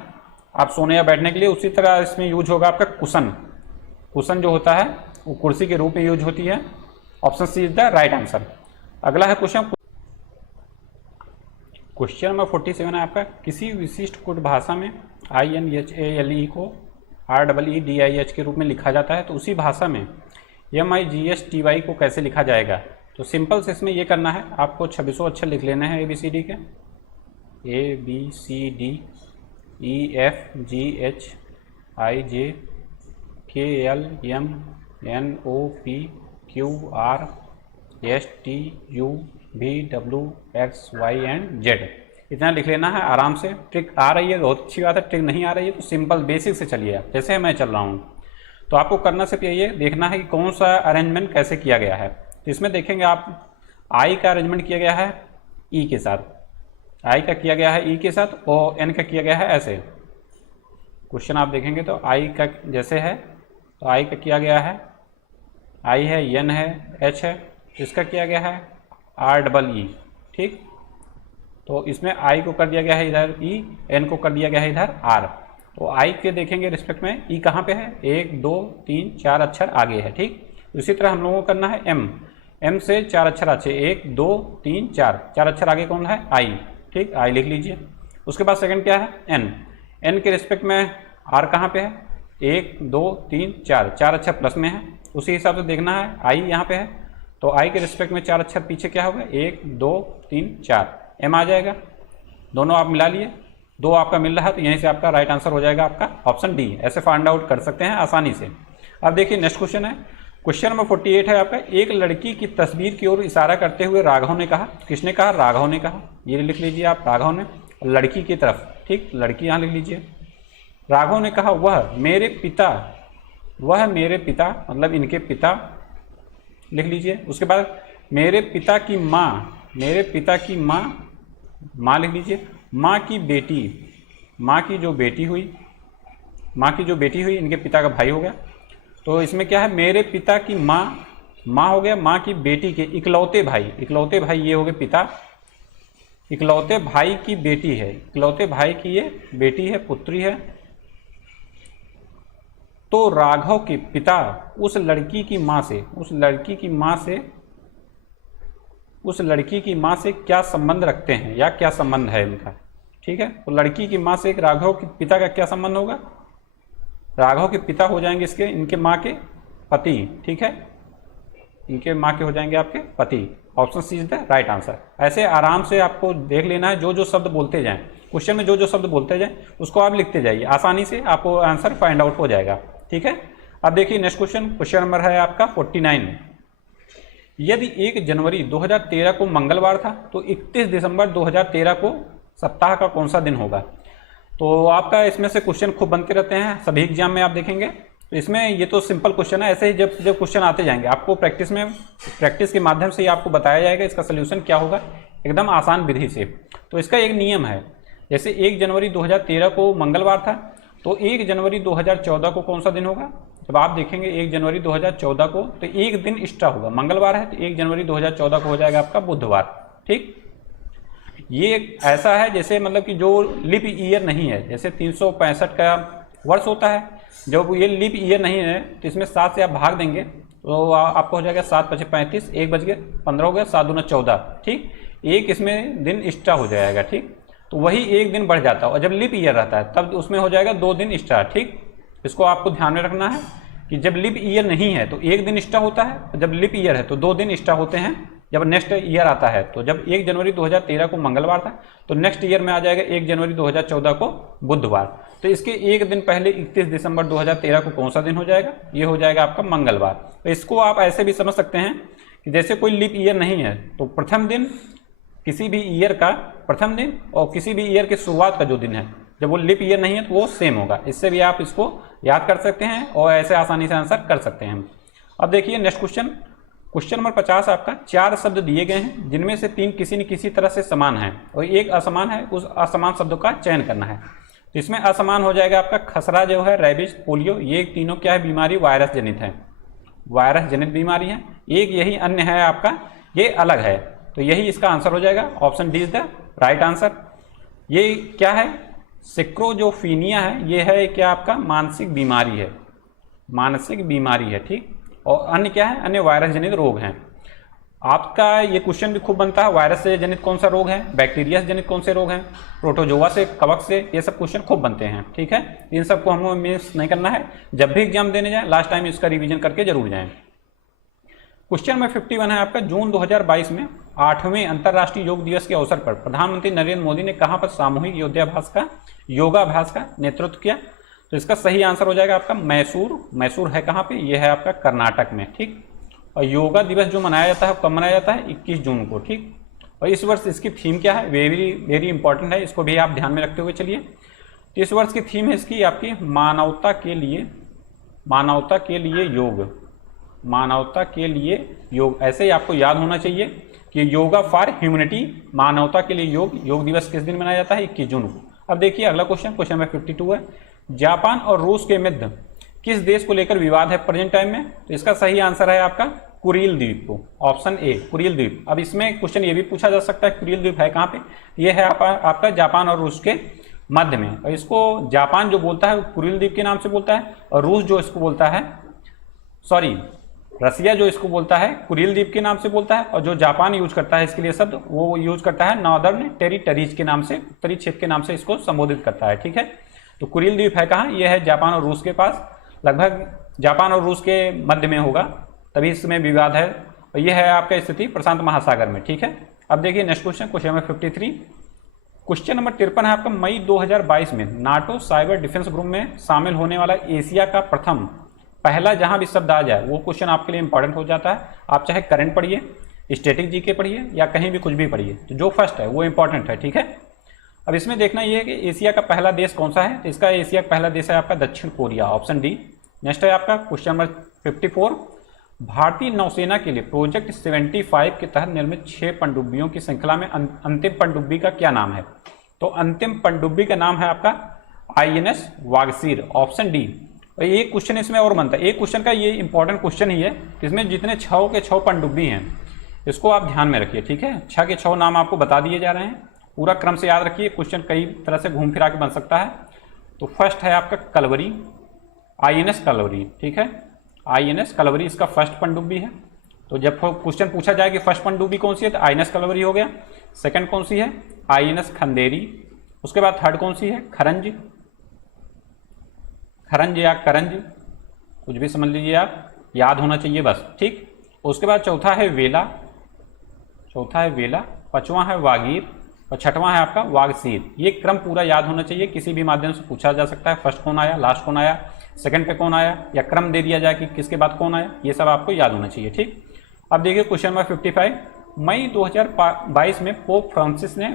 आप सोने या बैठने के लिए। उसी तरह इसमें यूज होगा आपका कुशन, कुशन जो होता है वो कुर्सी के रूप में यूज होती है। Option C is the right answer. अगला है क्वेश्चन नंबर 47 है आपका, किसी विशिष्ट कुट भाषा में INHALE को REEDIH के रूप में लिखा जाता है, तो उसी भाषा में MIGSTY को कैसे लिखा जाएगा। तो सिंपल से इसमें ये करना है, आपको 26 अक्षर लिख लेने हैं ABCD के, ABCD EFGH IJ KL MNOP QR STUVWXY and Z। इतना लिख लेना है आराम से। ट्रिक आ रही है बहुत अच्छी बात है, ट्रिक नहीं आ रही है तो सिंपल बेसिक से चलिए आप, जैसे मैं चल रहा हूँ। तो आपको करना सिर्फ ये देखना है कि कौन सा अरेंजमेंट कैसे किया गया है। तो इसमें देखेंगे आप आई का अरेंजमेंट किया गया है ई के साथ, आई का किया गया है ई के साथ और एन का किया गया है ऐसे। क्वेश्चन आप देखेंगे तो आई का जैसे है, तो आई का किया गया है, आई है, एन है, एच है, इसका किया गया है REE। ठीक, तो इसमें आई को कर दिया गया है इधर ई, एन को कर दिया गया है इधर आर। तो आई के देखेंगे रिस्पेक्ट में ई कहाँ पे है, 1 2 3 4 अक्षर आगे है। ठीक, उसी तरह हम लोगों को करना है एम से 4 अक्षर आगे, 1 2 3 4 अक्षर आगे कौन है, आई। ठीक, आई लिख लीजिए। उसके बाद सेकंड क्या है एन के रिस्पेक्ट में आर कहाँ पे है, 1 2 3 4 अक्षर प्लस में है। उसी हिसाब से देखना है आई यहाँ पे है, तो आई के रिस्पेक्ट में 4 अक्षर पीछे क्या होगा, 1 2 3 4 एम आ जाएगा। दोनों आप मिला लिए, 2 आपका मिल रहा है, तो यहीं से आपका राइट आंसर हो जाएगा आपका ऑप्शन डी। ऐसे फाइंड आउट कर सकते हैं आसानी से। अब देखिए नेक्स्ट क्वेश्चन है, क्वेश्चन नंबर 48 है आपका, एक लड़की की तस्वीर की ओर इशारा करते हुए राघव ने कहा। किसने कहा, राघव ने कहा। ये लिख लीजिए आप, राघव ने, लड़की की तरफ। ठीक, लड़की यहाँ लिख लीजिए। राघव ने कहा वह मेरे पिता मतलब इनके पिता लिख लीजिए। उसके बाद मेरे पिता की माँ माँ लिख लीजिए। माँ की बेटी, माँ की जो बेटी हुई इनके पिता का भाई हो गया। तो इसमें क्या है, मेरे पिता की माँ हो गया, माँ की बेटी के इकलौते भाई ये हो गए पिता, इकलौते भाई की बेटी है, इकलौते भाई की ये बेटी है, पुत्री है। तो राघव के पिता उस लड़की की माँ से क्या संबंध रखते हैं या क्या संबंध है इनका। ठीक है, तो लड़की की माँ से राघव के पिता का क्या संबंध होगा, राघव के पिता हो जाएंगे इनके माँ के पति। ठीक है, इनके माँ के हो जाएंगे आपके पति। Option C is the right answer. ऐसे आराम से आपको देख लेना है, जो शब्द बोलते जाएं क्वेश्चन में, जो शब्द बोलते जाएं उसको आप लिखते जाइए, आसानी से आपको आंसर फाइंड आउट हो जाएगा। ठीक है, अब देखिए नेक्स्ट क्वेश्चन नंबर है आपका 49। यदि 1 जनवरी 2013 को मंगलवार था तो 31 दिसंबर 2013 को सप्ताह का कौन सा दिन होगा। तो आपका इसमें से क्वेश्चन खूब बनते रहते हैं, सभी एग्जाम में आप देखेंगे। तो इसमें ये तो सिंपल क्वेश्चन है, ऐसे ही जब क्वेश्चन आते जाएंगे आपको प्रैक्टिस के माध्यम से ही आपको बताया जाएगा इसका सोल्यूशन क्या होगा, एकदम आसान विधि से। तो इसका एक नियम है, जैसे 1 जनवरी 2013 को मंगलवार था तो 1 जनवरी 2014 को कौन सा दिन होगा। जब आप देखेंगे 1 जनवरी 2014 को तो एक दिन एक्स्ट्रा होगा, मंगलवार है तो 1 जनवरी 2014 को हो जाएगा आपका बुधवार। ठीक, ये ऐसा है जैसे मतलब कि जो लीप ईयर नहीं है, जैसे 365 का वर्ष होता है, जब ये लीप ईयर नहीं है तो इसमें 7 से आप भाग देंगे तो आपको हो जाएगा 7 × 5 = 35, 1 बच गया, 15 हो गया, 7 दूना 14, ठीक। एक इसमें दिन एक्स्ट्रा हो जाएगा, ठीक। तो वही एक दिन बढ़ जाता है, और जब लीप ईयर रहता है तब उसमें हो जाएगा 2 दिन एक्स्ट्रा, ठीक। इसको आपको ध्यान में रखना है कि जब लीप ईयर नहीं है तो 1 दिन एक्स्ट्रा होता है, जब लीप ईयर है तो 2 दिन एक्स्ट्रा होते हैं। जब नेक्स्ट ईयर आता है तो जब 1 जनवरी 2013 को मंगलवार था तो नेक्स्ट ईयर में आ जाएगा 1 जनवरी 2014 को बुधवार। तो इसके एक दिन पहले 31 दिसंबर 2013 को कौन सा दिन हो जाएगा? ये हो जाएगा आपका मंगलवार। तो इसको आप ऐसे भी समझ सकते हैं कि जैसे कोई लीप ईयर नहीं है तो प्रथम दिन किसी भी ईयर का प्रथम दिन और किसी भी ईयर के शुरुआत का जो दिन है, जब वो लीप ईयर नहीं है तो वो सेम होगा। इससे भी आप इसको याद कर सकते हैं और ऐसे आसानी से आंसर कर सकते हैं। अब देखिए नेक्स्ट क्वेश्चन, क्वेश्चन नंबर 50 आपका 4 शब्द दिए गए हैं जिनमें से 3 किसी न किसी तरह से समान है और एक असमान है, उस असमान शब्दों का चयन करना है। तो इसमें असमान हो जाएगा आपका खसरा जो है, रेबीज, पोलियो, ये तीनों क्या है? बीमारी वायरस जनित है, वायरस जनित बीमारी है। एक यही अन्य है आपका, ये अलग है, तो यही इसका आंसर हो जाएगा। Option D is the right answer. ये क्या है? सिक्रोजोफीनिया है, ये है क्या आपका? मानसिक बीमारी है, मानसिक बीमारी है, ठीक। और अन्य क्या है? अन्य वायरस जनित रोग हैं। आपका ये क्वेश्चन भी खूब बनता है, वायरस से जनित कौन सा रोग है, बैक्टीरिया से जनित कौन से रोग हैं, प्रोटोजोआ से, कवक से, ये सब क्वेश्चन खूब बनते हैं, ठीक है। इन सबको हमें मिस नहीं करना है, जब भी एग्जाम देने जाएं लास्ट टाइम इसका रिवीजन करके जरूर जाएं। क्वेश्चन नंबर 51 है आपका, जून 2022 में 8वें अंतर्राष्ट्रीय योग दिवस के अवसर पर प्रधानमंत्री नरेंद्र मोदी ने कहां पर सामूहिक योगाभ्यास का नेतृत्व किया? तो इसका सही आंसर हो जाएगा आपका मैसूर। मैसूर है कहाँ पे? ये है आपका कर्नाटक में, ठीक। और योगा दिवस जो मनाया जाता है कब मनाया जाता है? 21 जून को, ठीक। और इस वर्ष इसकी थीम क्या है? वेरी वेरी इंपॉर्टेंट है, इसको भी आप ध्यान में रखते हुए चलिए। तो इस वर्ष की थीम है इसकी आपकी मानवता के लिए, मानवता के लिए योग, मानवता के लिए योग। ऐसे ही आपको याद होना चाहिए कि योगा फॉर ह्यूमैनिटी, मानवता के लिए योग। योग दिवस किस दिन मनाया जाता है? 21 जून को। अब देखिए अगला क्वेश्चन, क्वेश्चन नंबर 52 है, जापान और रूस के मध्य किस देश को लेकर विवाद है प्रेजेंट टाइम में? तो इसका सही आंसर है आपका कुरिल द्वीप को, ऑप्शन ए कुरिल द्वीप। अब इसमें क्वेश्चन ये भी पूछा जा सकता है कुरिल द्वीप है कहाँ पे? ये है आपका जापान और रूस के मध्य में, और इसको जापान जो बोलता है कुरिल द्वीप के नाम से बोलता है, और रूस जो इसको बोलता है, सॉरी रसिया जो इसको बोलता है कुरिल द्वीप के नाम से बोलता है, और जो जापान यूज करता है इसके लिए शब्द वो यूज करता है नॉर्दर्न टेरिटरीज के नाम से, उत्तरी क्षेत्र के नाम से इसको संबोधित करता है, ठीक है। तो कुरिल द्वीप है कहाँ? ये है जापान और रूस के पास, लगभग जापान और रूस के मध्य में होगा, तभी इसमें विवाद है। और यह है आपका स्थिति प्रशांत महासागर में, ठीक है। अब देखिए next question, question number 53, question number 53 है आपका, मई 2022 में नाटो साइबर डिफेंस ग्रुप में शामिल होने वाला एशिया का प्रथम पहला जहां भी शब्द आ जाए वो क्वेश्चन आपके लिए इंपॉर्टेंट हो जाता है। आप चाहे करंट पढ़िए, स्टैटिक जीके पढ़िए या कहीं भी कुछ भी पढ़िए, तो जो फर्स्ट है वो इंपॉर्टेंट है, ठीक है। अब इसमें देखना ये है कि एशिया का पहला देश कौन सा है? तो इसका एशिया का पहला देश है आपका दक्षिण कोरिया, ऑप्शन डी। नेक्स्ट है आपका क्वेश्चन नंबर 54, भारतीय नौसेना के लिए प्रोजेक्ट 75 के तहत निर्मित 6 पनडुब्बियों की श्रृंखला में अंतिम पनडुब्बी का क्या नाम है? तो अंतिम पनडुब्बी का नाम है आपका INS वागसीर, ऑप्शन डी। और एक क्वेश्चन इसमें और बनता है, एक क्वेश्चन का ये इंपॉर्टेंट क्वेश्चन ही है, इसमें जितने 6 के 6 पनडुब्बी हैं इसको आप ध्यान में रखिए, ठीक है। 6 के 6 नाम आपको बता दिए जा रहे हैं, पूरा क्रम से याद रखिए, क्वेश्चन कई तरह से घूम फिरा के बन सकता है। तो फर्स्ट है आपका कलवरी, INS कलवरी, ठीक है। INS कलवरी इसका फर्स्ट पनडुब्बी है। तो जब क्वेश्चन पूछा जाए कि फर्स्ट पनडुब्बी कौन सी है तो INS कलवरी हो गया। सेकंड कौन सी है? INS खंदेरी। उसके बाद थर्ड कौन सी है? खरंज, खरंज या करंज, कुछ भी समझ लीजिए आप, याद होना चाहिए बस, ठीक। उसके बाद चौथा है वेला, चौथा है वेला, पांचवा है वागीर और छठवां है आपका वागसीर। ये क्रम पूरा याद होना चाहिए, किसी भी माध्यम से पूछा जा सकता है, फर्स्ट कौन आया, लास्ट कौन आया, सेकंड पे कौन आया, या क्रम दे दिया जाए कि किसके बाद कौन आया, ये सब आपको याद होना चाहिए, ठीक। अब देखिए क्वेश्चन नंबर 55, मई 2022 में पोप फ्रांसिस ने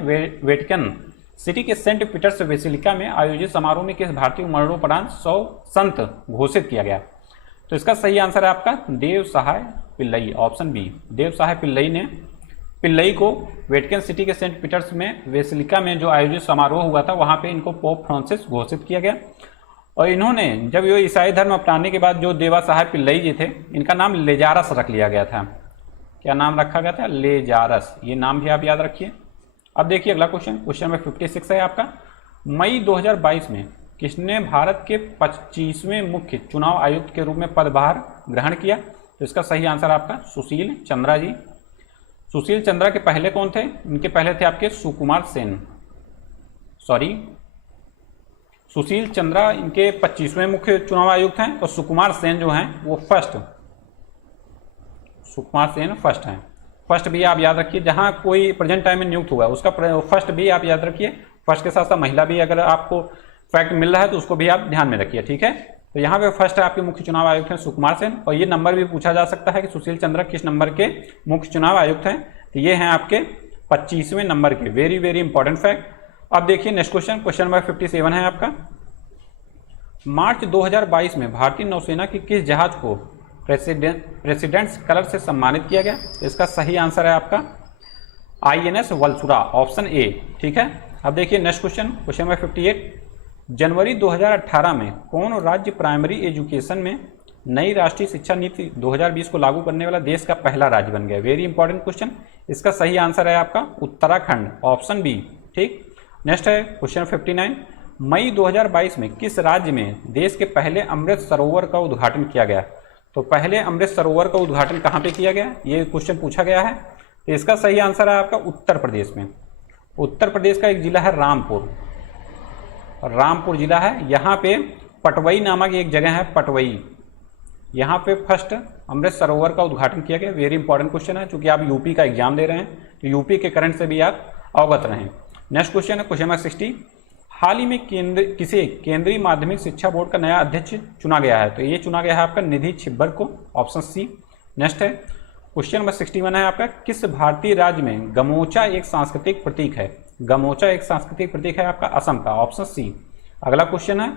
वेटिकन सिटी के सेंट पीटर्स बेसिलिका में आयोजित समारोह में किस भारतीय मरणोपरांत 100 संत घोषित किया गया? तो इसका सही आंसर है आपका देव सहाय पिल्लई, ऑप्शन बी। देव सहाय पिल्लई ने पिल्लई को वेटिकन सिटी के सेंट पीटर्स में बेसिलिका में जो आयोजित समारोह हुआ था वहां पे इनको पोप फ्रांसिस घोषित किया गया। और इन्होंने जब ये ईसाई धर्म अपनाने के बाद जो देवा साहब पिल्लई जी थे इनका नाम लेजारस रख लिया गया था। क्या नाम रखा गया था? लेजारस। ये नाम भी आप याद रखिए। अब देखिए अगला क्वेश्चन, क्वेश्चन नंबर 56 है आपका, मई 2022 में किसने भारत के 25वें मुख्य चुनाव आयुक्त के रूप में पदभार ग्रहण किया? तो इसका सही आंसर आपका सुशील चंद्रा जी। सुशील चंद्रा के पहले कौन थे? इनके पहले थे आपके सुकुमार सेन, सॉरी सुशील चंद्रा इनके 25वें मुख्य चुनाव आयुक्त हैं और सुकुमार सेन जो हैं वो सुकुमार सेन फर्स्ट हैं। फर्स्ट भी आप याद रखिए, जहां कोई प्रेजेंट टाइम में नियुक्त हुआ उसका फर्स्ट भी आप याद रखिए। फर्स्ट के साथ साथ महिला भी अगर आपको फैक्ट मिल रहा है तो उसको भी आप ध्यान में रखिए, ठीक है। तो यहाँ पे फर्स्ट आपके मुख्य चुनाव आयुक्त हैं सुकुमार सेन, और ये नंबर भी पूछा जा सकता है कि सुशील चंद्रा किस नंबर के मुख्य चुनाव आयुक्त हैं। तो ये हैं आपके 25वें नंबर के। Very very important fact. अब देखिए नेक्स्ट क्वेश्चन, क्वेश्चन नंबर 57 है आपका, मार्च 2022 में भारतीय नौसेना की किस जहाज को प्रेसिडेंट्स कलर से सम्मानित किया गया? इसका सही आंसर है आपका INS वल्सुरा, ऑप्शन ए, ठीक है। अब देखिए नेक्स्ट क्वेश्चन, क्वेश्चन नंबर 58, जनवरी 2018 में कौन राज्य प्राइमरी एजुकेशन में नई राष्ट्रीय शिक्षा नीति 2020 को लागू करने वाला देश का पहला राज्य बन गया? Very important question. इसका सही आंसर है आपका उत्तराखंड, ऑप्शन बी, ठीक। नेक्स्ट है क्वेश्चन 59, मई 2022 में किस राज्य में देश के पहले अमृत सरोवर का उद्घाटन किया गया? तो पहले अमृत सरोवर का उद्घाटन कहाँ पे किया गया, ये क्वेश्चन पूछा गया है। तो इसका सही आंसर है आपका उत्तर प्रदेश में। उत्तर प्रदेश का एक जिला है रामपुर, रामपुर जिला है। यहाँ पे पटवई नामक एक जगह है, पटवई, यहाँ पे फर्स्ट अमृत सरोवर का उद्घाटन किया गया। वेरी इंपॉर्टेंट क्वेश्चन है, क्योंकि आप यूपी का एग्जाम दे रहे हैं तो यूपी के करंट से भी आप अवगत रहें। नेक्स्ट क्वेश्चन है क्वेश्चन नंबर 60, हाल ही में किसे केंद्रीय माध्यमिक शिक्षा बोर्ड का नया अध्यक्ष चुना गया है? तो ये चुना गया है आपका निधि छिब्बर को, ऑप्शन सी। नेक्स्ट है क्वेश्चन नंबर 61 है आपका, किस भारतीय राज्य में गमोचा एक सांस्कृतिक प्रतीक है? गमोचा एक सांस्कृतिक प्रतीक है आपका असम का, ऑप्शन सी। अगला क्वेश्चन है,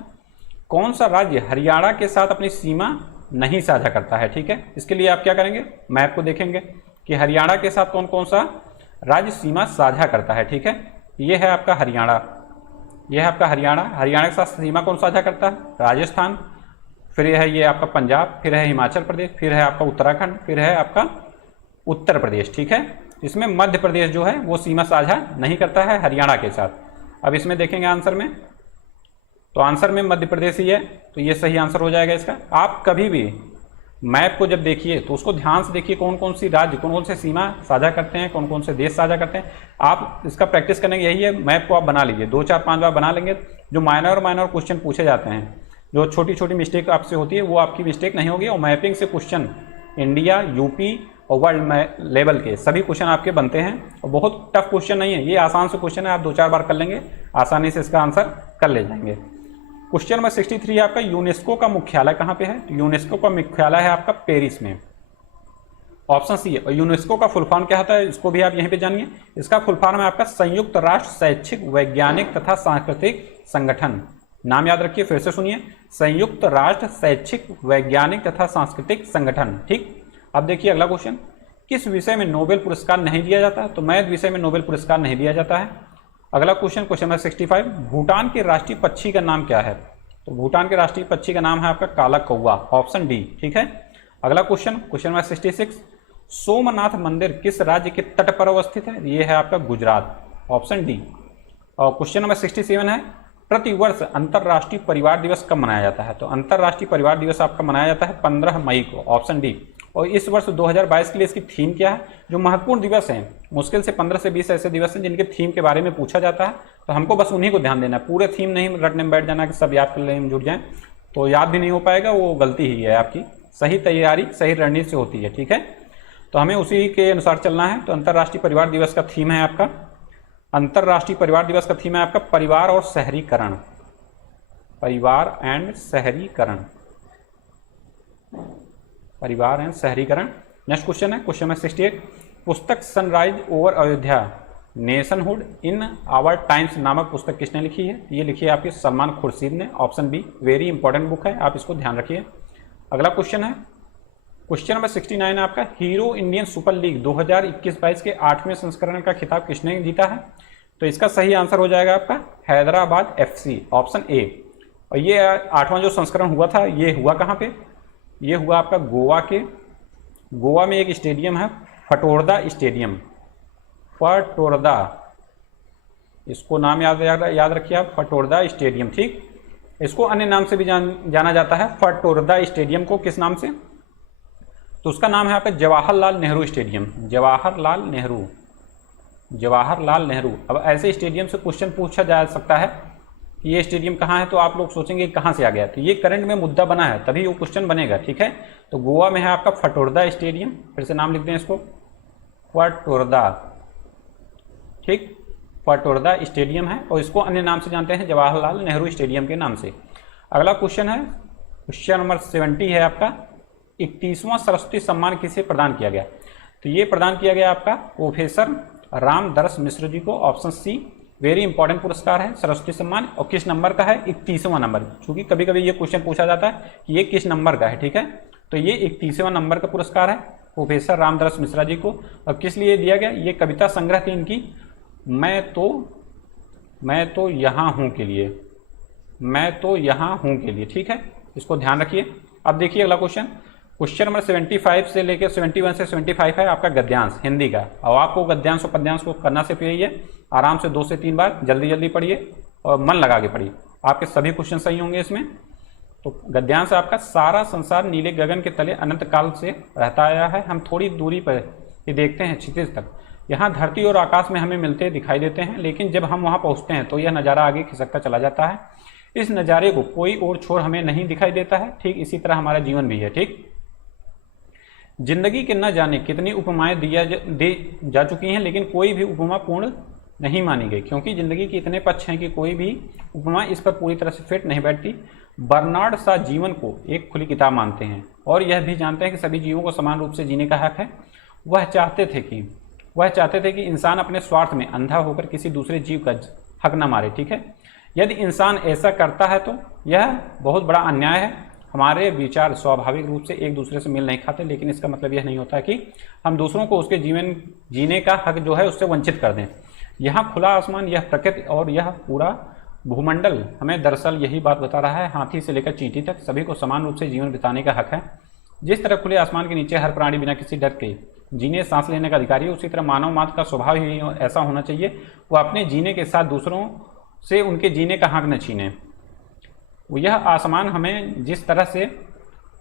कौन सा राज्य हरियाणा के साथ अपनी सीमा नहीं साझा करता है? ठीक है, इसके लिए आप क्या करेंगे, मैप को देखेंगे कि हरियाणा के साथ कौन कौन सा राज्य सीमा साझा करता है। ठीक है, ये है आपका हरियाणा, यह है आपका हरियाणा। हरियाणा के साथ सीमा कौन साझा करता है? राजस्थान, फिर है ये आपका पंजाब, फिर है हिमाचल प्रदेश, फिर है आपका उत्तराखंड, फिर है आपका उत्तर प्रदेश। ठीक है, इसमें मध्य प्रदेश जो है वो सीमा साझा नहीं करता है हरियाणा के साथ। अब इसमें देखेंगे आंसर में, तो आंसर में मध्य प्रदेश ही है, तो ये सही आंसर हो जाएगा इसका। आप कभी भी मैप को जब देखिए तो उसको ध्यान से देखिए, कौन कौन सी राज्य कौन कौन से सीमा साझा करते हैं, कौन कौन से देश साझा करते हैं। आप इसका प्रैक्टिस करने यही है, मैप को आप बना लीजिए, 2 4 5 बार बना लेंगे। जो माइनर क्वेश्चन पूछे जाते हैं, जो छोटी छोटी मिस्टेक आपसे होती है, वो आपकी मिस्टेक नहीं होगी। और मैपिंग से क्वेश्चन इंडिया, यूपी और वर्ल्ड लेवल के सभी क्वेश्चन आपके बनते हैं, और बहुत टफ क्वेश्चन नहीं है, ये आसान से क्वेश्चन है। आप 2 4 बार कर लेंगे, आसानी से इसका आंसर कर ले जाएंगे। क्वेश्चन नंबर 63 आपका, यूनेस्को का मुख्यालय कहाँ पे है? तो यूनेस्को का मुख्यालय है आपका पेरिस में, ऑप्शन सी है। और यूनेस्को का फुल फॉर्म क्या होता है, इसको भी आप यहीं पे जानिए। इसका फुल फॉर्म है आपका संयुक्त राष्ट्र शैक्षिक वैज्ञानिक तथा सांस्कृतिक संगठन। नाम याद रखिए, फिर से सुनिए, संयुक्त राष्ट्र शैक्षिक वैज्ञानिक तथा सांस्कृतिक संगठन। ठीक, अब देखिए अगला क्वेश्चन, किस विषय में नोबेल पुरस्कार नहीं दिया जाता? तो मैथ विषय में नोबेल पुरस्कार नहीं दिया जाता है। अगला क्वेश्चन, क्वेश्चन नंबर 65, भूटान के राष्ट्रीय पक्षी का नाम क्या है? तो भूटान के राष्ट्रीय पक्षी का नाम है आपका काला कौवा, ऑप्शन डी। ठीक है, अगला क्वेश्चन, क्वेश्चन नंबर 66, सोमनाथ मंदिर किस राज्य के तट पर अवस्थित है? ये है आपका गुजरात, ऑप्शन डी। और क्वेश्चन नंबर 67 है, प्रतिवर्ष अंतर्राष्ट्रीय परिवार दिवस कब मनाया जाता है? तो अंतर्राष्ट्रीय परिवार दिवस आपका मनाया जाता है 15 मई को, ऑप्शन डी। और इस वर्ष 2022 के लिए इसकी थीम क्या है? जो महत्वपूर्ण दिवस हैं, मुश्किल से 15 से 20 ऐसे दिवस हैं जिनके थीम के बारे में पूछा जाता है, तो हमको बस उन्हीं को ध्यान देना है। पूरे थीम नहीं रटने में बैठ जाना कि सब याद कर लेने में जुट जाएं, तो याद भी नहीं हो पाएगा, वो गलती ही है आपकी। सही तैयारी सही रणनीति से होती है। ठीक है, तो हमें उसी के अनुसार चलना है। तो अंतर्राष्ट्रीय परिवार दिवस का थीम है आपका, अंतर्राष्ट्रीय परिवार दिवस का थीम है आपका परिवार और शहरीकरण, परिवार एंड शहरीकरण, परिवार एंड शहरीकरण। नेक्स्ट क्वेश्चन है क्वेश्चन नंबर 68, पुस्तक sunrise over Ayodhya nationhood in our times नामक पुस्तक किसने लिखी है? ये लिखी है आपके सलमान खुर्शीद ने, option B. Very important book है, आप इसको ध्यान रखिए। अगला क्वेश्चन है क्वेश्चन नंबर 69 है आपका, हीरो इंडियन सुपर लीग 2021-22 के 8वें संस्करण का खिताब किसने जीता है? तो इसका सही आंसर हो जाएगा आपका हैदराबाद FC, ऑप्शन ए। और ये 8वां जो संस्करण हुआ था, ये हुआ कहाँ पे? ये हुआ आपका गोवा में एक स्टेडियम है फटोरदा स्टेडियम, फटोरदा इसको नाम याद रखिए आप, फटोरदा स्टेडियम। ठीक, इसको अन्य नाम से भी जाना जाता है, फटोरदा स्टेडियम को किस नाम से? तो उसका नाम है आपका जवाहरलाल नेहरू स्टेडियम। जवाहरलाल नेहरू। अब ऐसे स्टेडियम से क्वेश्चन पूछा जा सकता है कि ये स्टेडियम कहाँ है, तो आप लोग सोचेंगे कहाँ से आ गया, तो ये करंट में मुद्दा बना है तभी वो क्वेश्चन बनेगा। ठीक है, तो गोवा में है आपका फटोरदा स्टेडियम, फिर से नाम लिख दें इसको, फटोरदा। ठीक, फटोरदा स्टेडियम है, और इसको अन्य नाम से जानते हैं जवाहरलाल नेहरू स्टेडियम के नाम से। अगला क्वेश्चन है, क्वेश्चन नंबर 70 है आपका, 31वां सरस्वती सम्मान किसे प्रदान किया गया? तो ये प्रदान किया गया आपका प्रोफेसर रामदरस मिश्र जी को। ऑप्शन सी, वेरी इंपॉर्टेंट पुरस्कार है सरस्वती सम्मान, और किस नंबर का है? 31वां नंबर। क्योंकि कभी कभी ये क्वेश्चन पूछा जाता है कि ये किस नंबर का है। ठीक है, तो ये 31वां नंबर का पुरस्कार है प्रोफेसर रामदरस मिश्रा जी को। और किस लिए दिया गया? ये कविता संग्रह थी इनकी, मैं तो यहाँ हूँ के लिए, मैं तो यहाँ हूँ के लिए। ठीक है, इसको ध्यान रखिए। अब देखिए अगला क्वेश्चन, क्वेश्चन नंबर 75 से लेकर 71 से 75 है आपका गद्यांश हिंदी का। और आपको गद्यांश और पद्यांश को करना सिर्फ यही है, आराम से 2 से 3 बार जल्दी जल्दी पढ़िए और मन लगा के पढ़िए, आपके सभी क्वेश्चन सही होंगे इसमें। तो गद्यांश आपका, सारा संसार नीले गगन के तले अनंत काल से रहता आया है, हम थोड़ी दूरी पर ये देखते हैं क्षितिज तक, यहाँ धरती और आकाश में हमें मिलते दिखाई देते हैं, लेकिन जब हम वहाँ पहुँचते हैं तो यह नज़ारा आगे खिसकता चला जाता है। इस नज़ारे को कोई और छोर हमें नहीं दिखाई देता है। ठीक इसी तरह हमारा जीवन भी है। ठीक, जिंदगी के न जाने कितनी उपमाएं दी जा चुकी हैं, लेकिन कोई भी उपमा पूर्ण नहीं मानी गई, क्योंकि जिंदगी के इतने पक्ष हैं कि कोई भी उपमा इस पर पूरी तरह से फिट नहीं बैठती। बर्नार्ड शॉ जीवन को एक खुली किताब मानते हैं और यह भी जानते हैं कि सभी जीवों को समान रूप से जीने का हक है। वह चाहते थे कि इंसान अपने स्वार्थ में अंधा होकर किसी दूसरे जीव का हक न मारे। ठीक है, यदि इंसान ऐसा करता है तो यह बहुत बड़ा अन्याय है। हमारे विचार स्वाभाविक रूप से एक दूसरे से मेल नहीं खाते, लेकिन इसका मतलब यह नहीं होता कि हम दूसरों को उसके जीवन जीने का हक जो है उससे वंचित कर दें। यहाँ खुला आसमान, यह प्रकृति और यह पूरा भूमंडल हमें दरअसल यही बात बता रहा है। हाथी से लेकर चींटी तक सभी को समान रूप से जीवन बिताने का हक है। जिस तरह खुले आसमान के नीचे हर प्राणी बिना किसी डर के जीने सांस लेने का अधिकारी है, उसी तरह मानव मात्र का स्वभाव ही ऐसा होना चाहिए, वो अपने जीने के साथ दूसरों से उनके जीने का हक न छीने। यह आसमान हमें जिस तरह से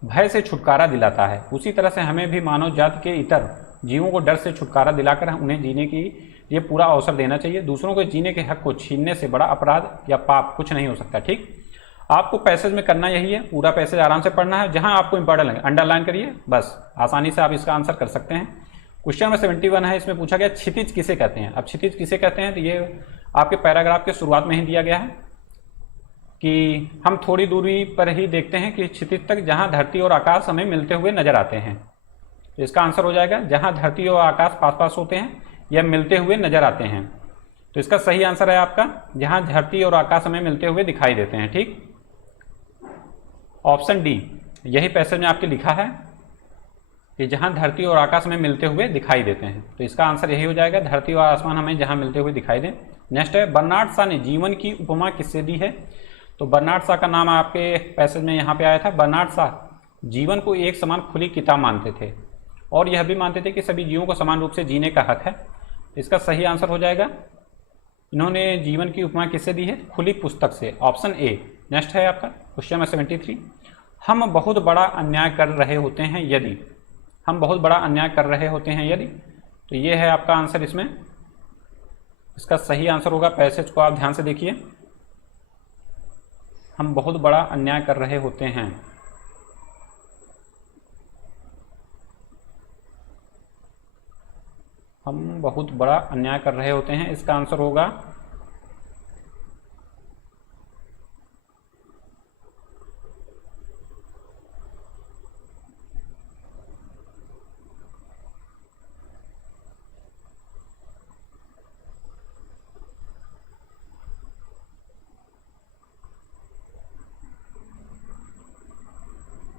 भय से छुटकारा दिलाता है, उसी तरह से हमें भी मानव जाति के इतर जीवों को डर से छुटकारा दिलाकर उन्हें जीने की ये पूरा अवसर देना चाहिए। दूसरों के जीने के हक को छीनने से बड़ा अपराध या पाप कुछ नहीं हो सकता। ठीक, आपको पैसेज में करना यही है, पूरा पैसेज आराम से पढ़ना है, जहां आपको इंपॉर्टेंट लगे अंडरलाइन करिए, बस आसानी से आप इसका आंसर कर सकते हैं। क्वेश्चन नंबर 71 है, इसमें पूछा गया क्षितिज किसे कहते हैं। अब क्षितिज किसे कहते हैं, तो ये आपके पैराग्राफ के शुरुआत में ही दिया गया है कि हम थोड़ी दूरी पर ही देखते हैं कि क्षितिज तक जहां धरती और आकाश हमें मिलते हुए नजर आते हैं। तो इसका आंसर हो जाएगा जहां धरती और आकाश पास पास होते हैं या मिलते हुए नजर आते हैं। तो इसका सही आंसर है आपका जहां धरती और आकाश हमें मिलते हुए दिखाई देते हैं। ठीक, ऑप्शन डी, यही पैसेज में आपके लिखा है कि जहां धरती और आकाश में मिलते हुए दिखाई देते हैं। तो इसका आंसर यही हो जाएगा, धरती और आसमान हमें जहां मिलते हुए दिखाई दें। नेक्स्ट है, बर्नार्ड शॉ ने जीवन की उपमा किससे दी है। तो बर्नार्ड शॉ का नाम आपके पैसेज में यहाँ पे आया था। बर्नार्ड शॉ जीवन को एक समान खुली किताब मानते थे और यह भी मानते थे कि सभी जीवों को समान रूप से जीने का हक है। इसका सही आंसर हो जाएगा, इन्होंने जीवन की उपमा किससे दी है, खुली पुस्तक से, ऑप्शन ए। नेक्स्ट है आपका क्वेश्चन नंबर 73, हम बहुत बड़ा अन्याय कर रहे होते हैं यदि, हम बहुत बड़ा अन्याय कर रहे होते हैं यदि, तो ये है आपका आंसर इसमें। इसका सही आंसर होगा, पैसेज को आप ध्यान से देखिए, हम बहुत बड़ा अन्याय कर रहे होते हैं। हम बहुत बड़ा अन्याय कर रहे होते हैं, इसका आंसर होगा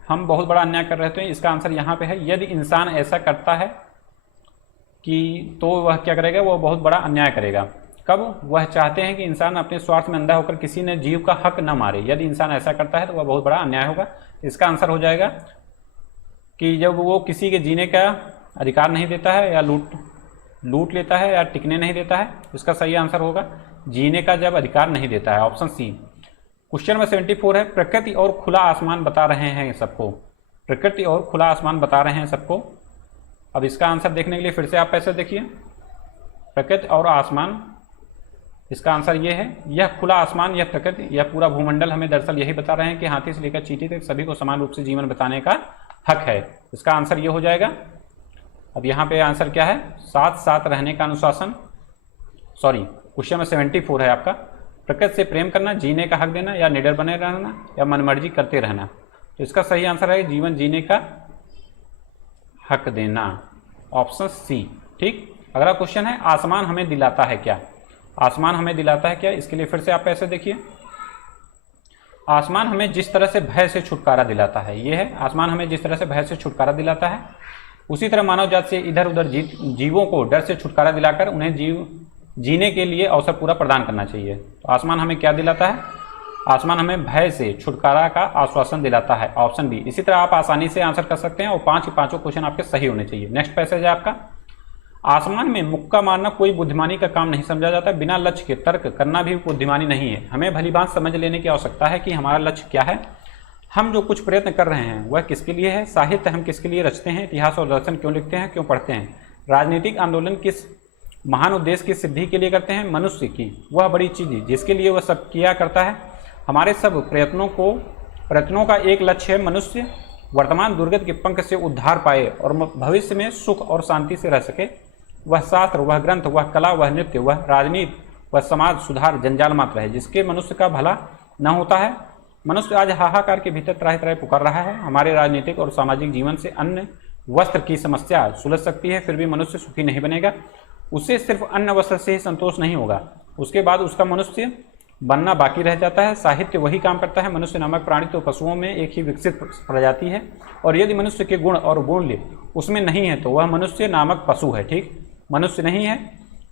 हम बहुत बड़ा अन्याय कर रहे हैं। इसका आंसर यहाँ पे है, यदि इंसान ऐसा करता है कि तो वह क्या करेगा, वह बहुत बड़ा अन्याय करेगा। कब, वह चाहते हैं कि इंसान अपने स्वार्थ में अंधा होकर किसी ने जीव का हक न मारे। यदि इंसान ऐसा करता है तो वह बहुत बड़ा अन्याय होगा। इसका आंसर हो जाएगा कि जब वो किसी के जीने का अधिकार नहीं देता है या लूट लेता है या टिकने नहीं देता है। इसका सही आंसर होगा जीने का जब अधिकार नहीं देता है। ऑप्शन सी। क्वेश्चन नंबर 74 है, प्रकृति और खुला आसमान बता रहे हैं सबको। प्रकृति और खुला आसमान बता रहे हैं सबको। अब इसका आंसर देखने के लिए फिर से आप ऐसे देखिए, प्रकृति और आसमान, इसका आंसर ये है, यह खुला आसमान, यह प्रकृति, यह पूरा भूमंडल हमें दरअसल यही बता रहे हैं कि हाथी से लेकर चींटी तक सभी को समान रूप से जीवन बताने का हक है। इसका आंसर ये हो जाएगा। अब यहाँ पे आंसर क्या है, साथ साथ रहने का अनुशासन, सॉरी क्वेश्चन में 74 है आपका, प्रकृति से प्रेम करना, जीने का हक देना, या निडर बने रहना, या मनमर्जी करते रहना। तो इसका सही आंसर है जीवन जीने का हक देना, ऑप्शन सी। ठीक। अगला क्वेश्चन है, आसमान हमें दिलाता है क्या। आसमान हमें दिलाता है क्या, इसके लिए फिर से आप ऐसे देखिए, आसमान हमें जिस तरह से भय से छुटकारा दिलाता है, ये है आसमान हमें जिस तरह से भय से छुटकारा दिलाता है, उसी तरह मानव जाति से इधर उधर जीवों को डर से छुटकारा दिलाकर उन्हें जीने के लिए अवसर पूरा प्रदान करना चाहिए। तो आसमान हमें क्या दिलाता है, आसमान हमें भय से छुटकारा का आश्वासन दिलाता है, ऑप्शन बी। इसी तरह आप आसानी से आंसर कर सकते हैं और पांचों क्वेश्चन आपके सही होने चाहिए। नेक्स्ट पैसेज है आपका, आसमान में मुक्का मारना कोई बुद्धिमानी का काम नहीं समझा जाता, बिना लक्ष्य के तर्क करना भी बुद्धिमानी नहीं है। हमें भली बात समझ लेने की आवश्यकता है कि हमारा लक्ष्य क्या है, हम जो कुछ प्रयत्न कर रहे हैं वह किसके लिए है, साहित्य हम किसके लिए रचते हैं, इतिहास और दर्शन क्यों लिखते हैं, क्यों पढ़ते हैं, राजनीतिक आंदोलन किस महान उद्देश्य की सिद्धि के लिए करते हैं, मनुष्य की वह बड़ी चीज जिसके लिए वह सब किया करता है। हमारे सब प्रयत्नों का एक लक्ष्य है, मनुष्य वर्तमान दुर्गत के पंख से उद्धार पाए और भविष्य में सुख और शांति से रह सके। वह शास्त्र, वह ग्रंथ, वह कला, वह नृत्य, वह राजनीति, वह समाज सुधार जंजाल मात्र है जिसके मनुष्य का भला न होता है। मनुष्य आज हाहाकार के भीतर त्राहि त्राहि पुकार रहा है। हमारे राजनीतिक और सामाजिक जीवन से अन्न वस्त्र की समस्या सुलझ सकती है, फिर भी मनुष्य सुखी नहीं बनेगा। उसे सिर्फ अन्न वस्त्र से ही संतोष नहीं होगा, उसके बाद उसका मनुष्य बनना बाकी रह जाता है। साहित्य वही काम करता है। मनुष्य नामक प्राणी तो पशुओं में एक ही विकसित प्रजाति है, और यदि मनुष्य के गुण और मूल्य उसमें नहीं है तो वह मनुष्य नामक पशु है। ठीक, मनुष्य नहीं है।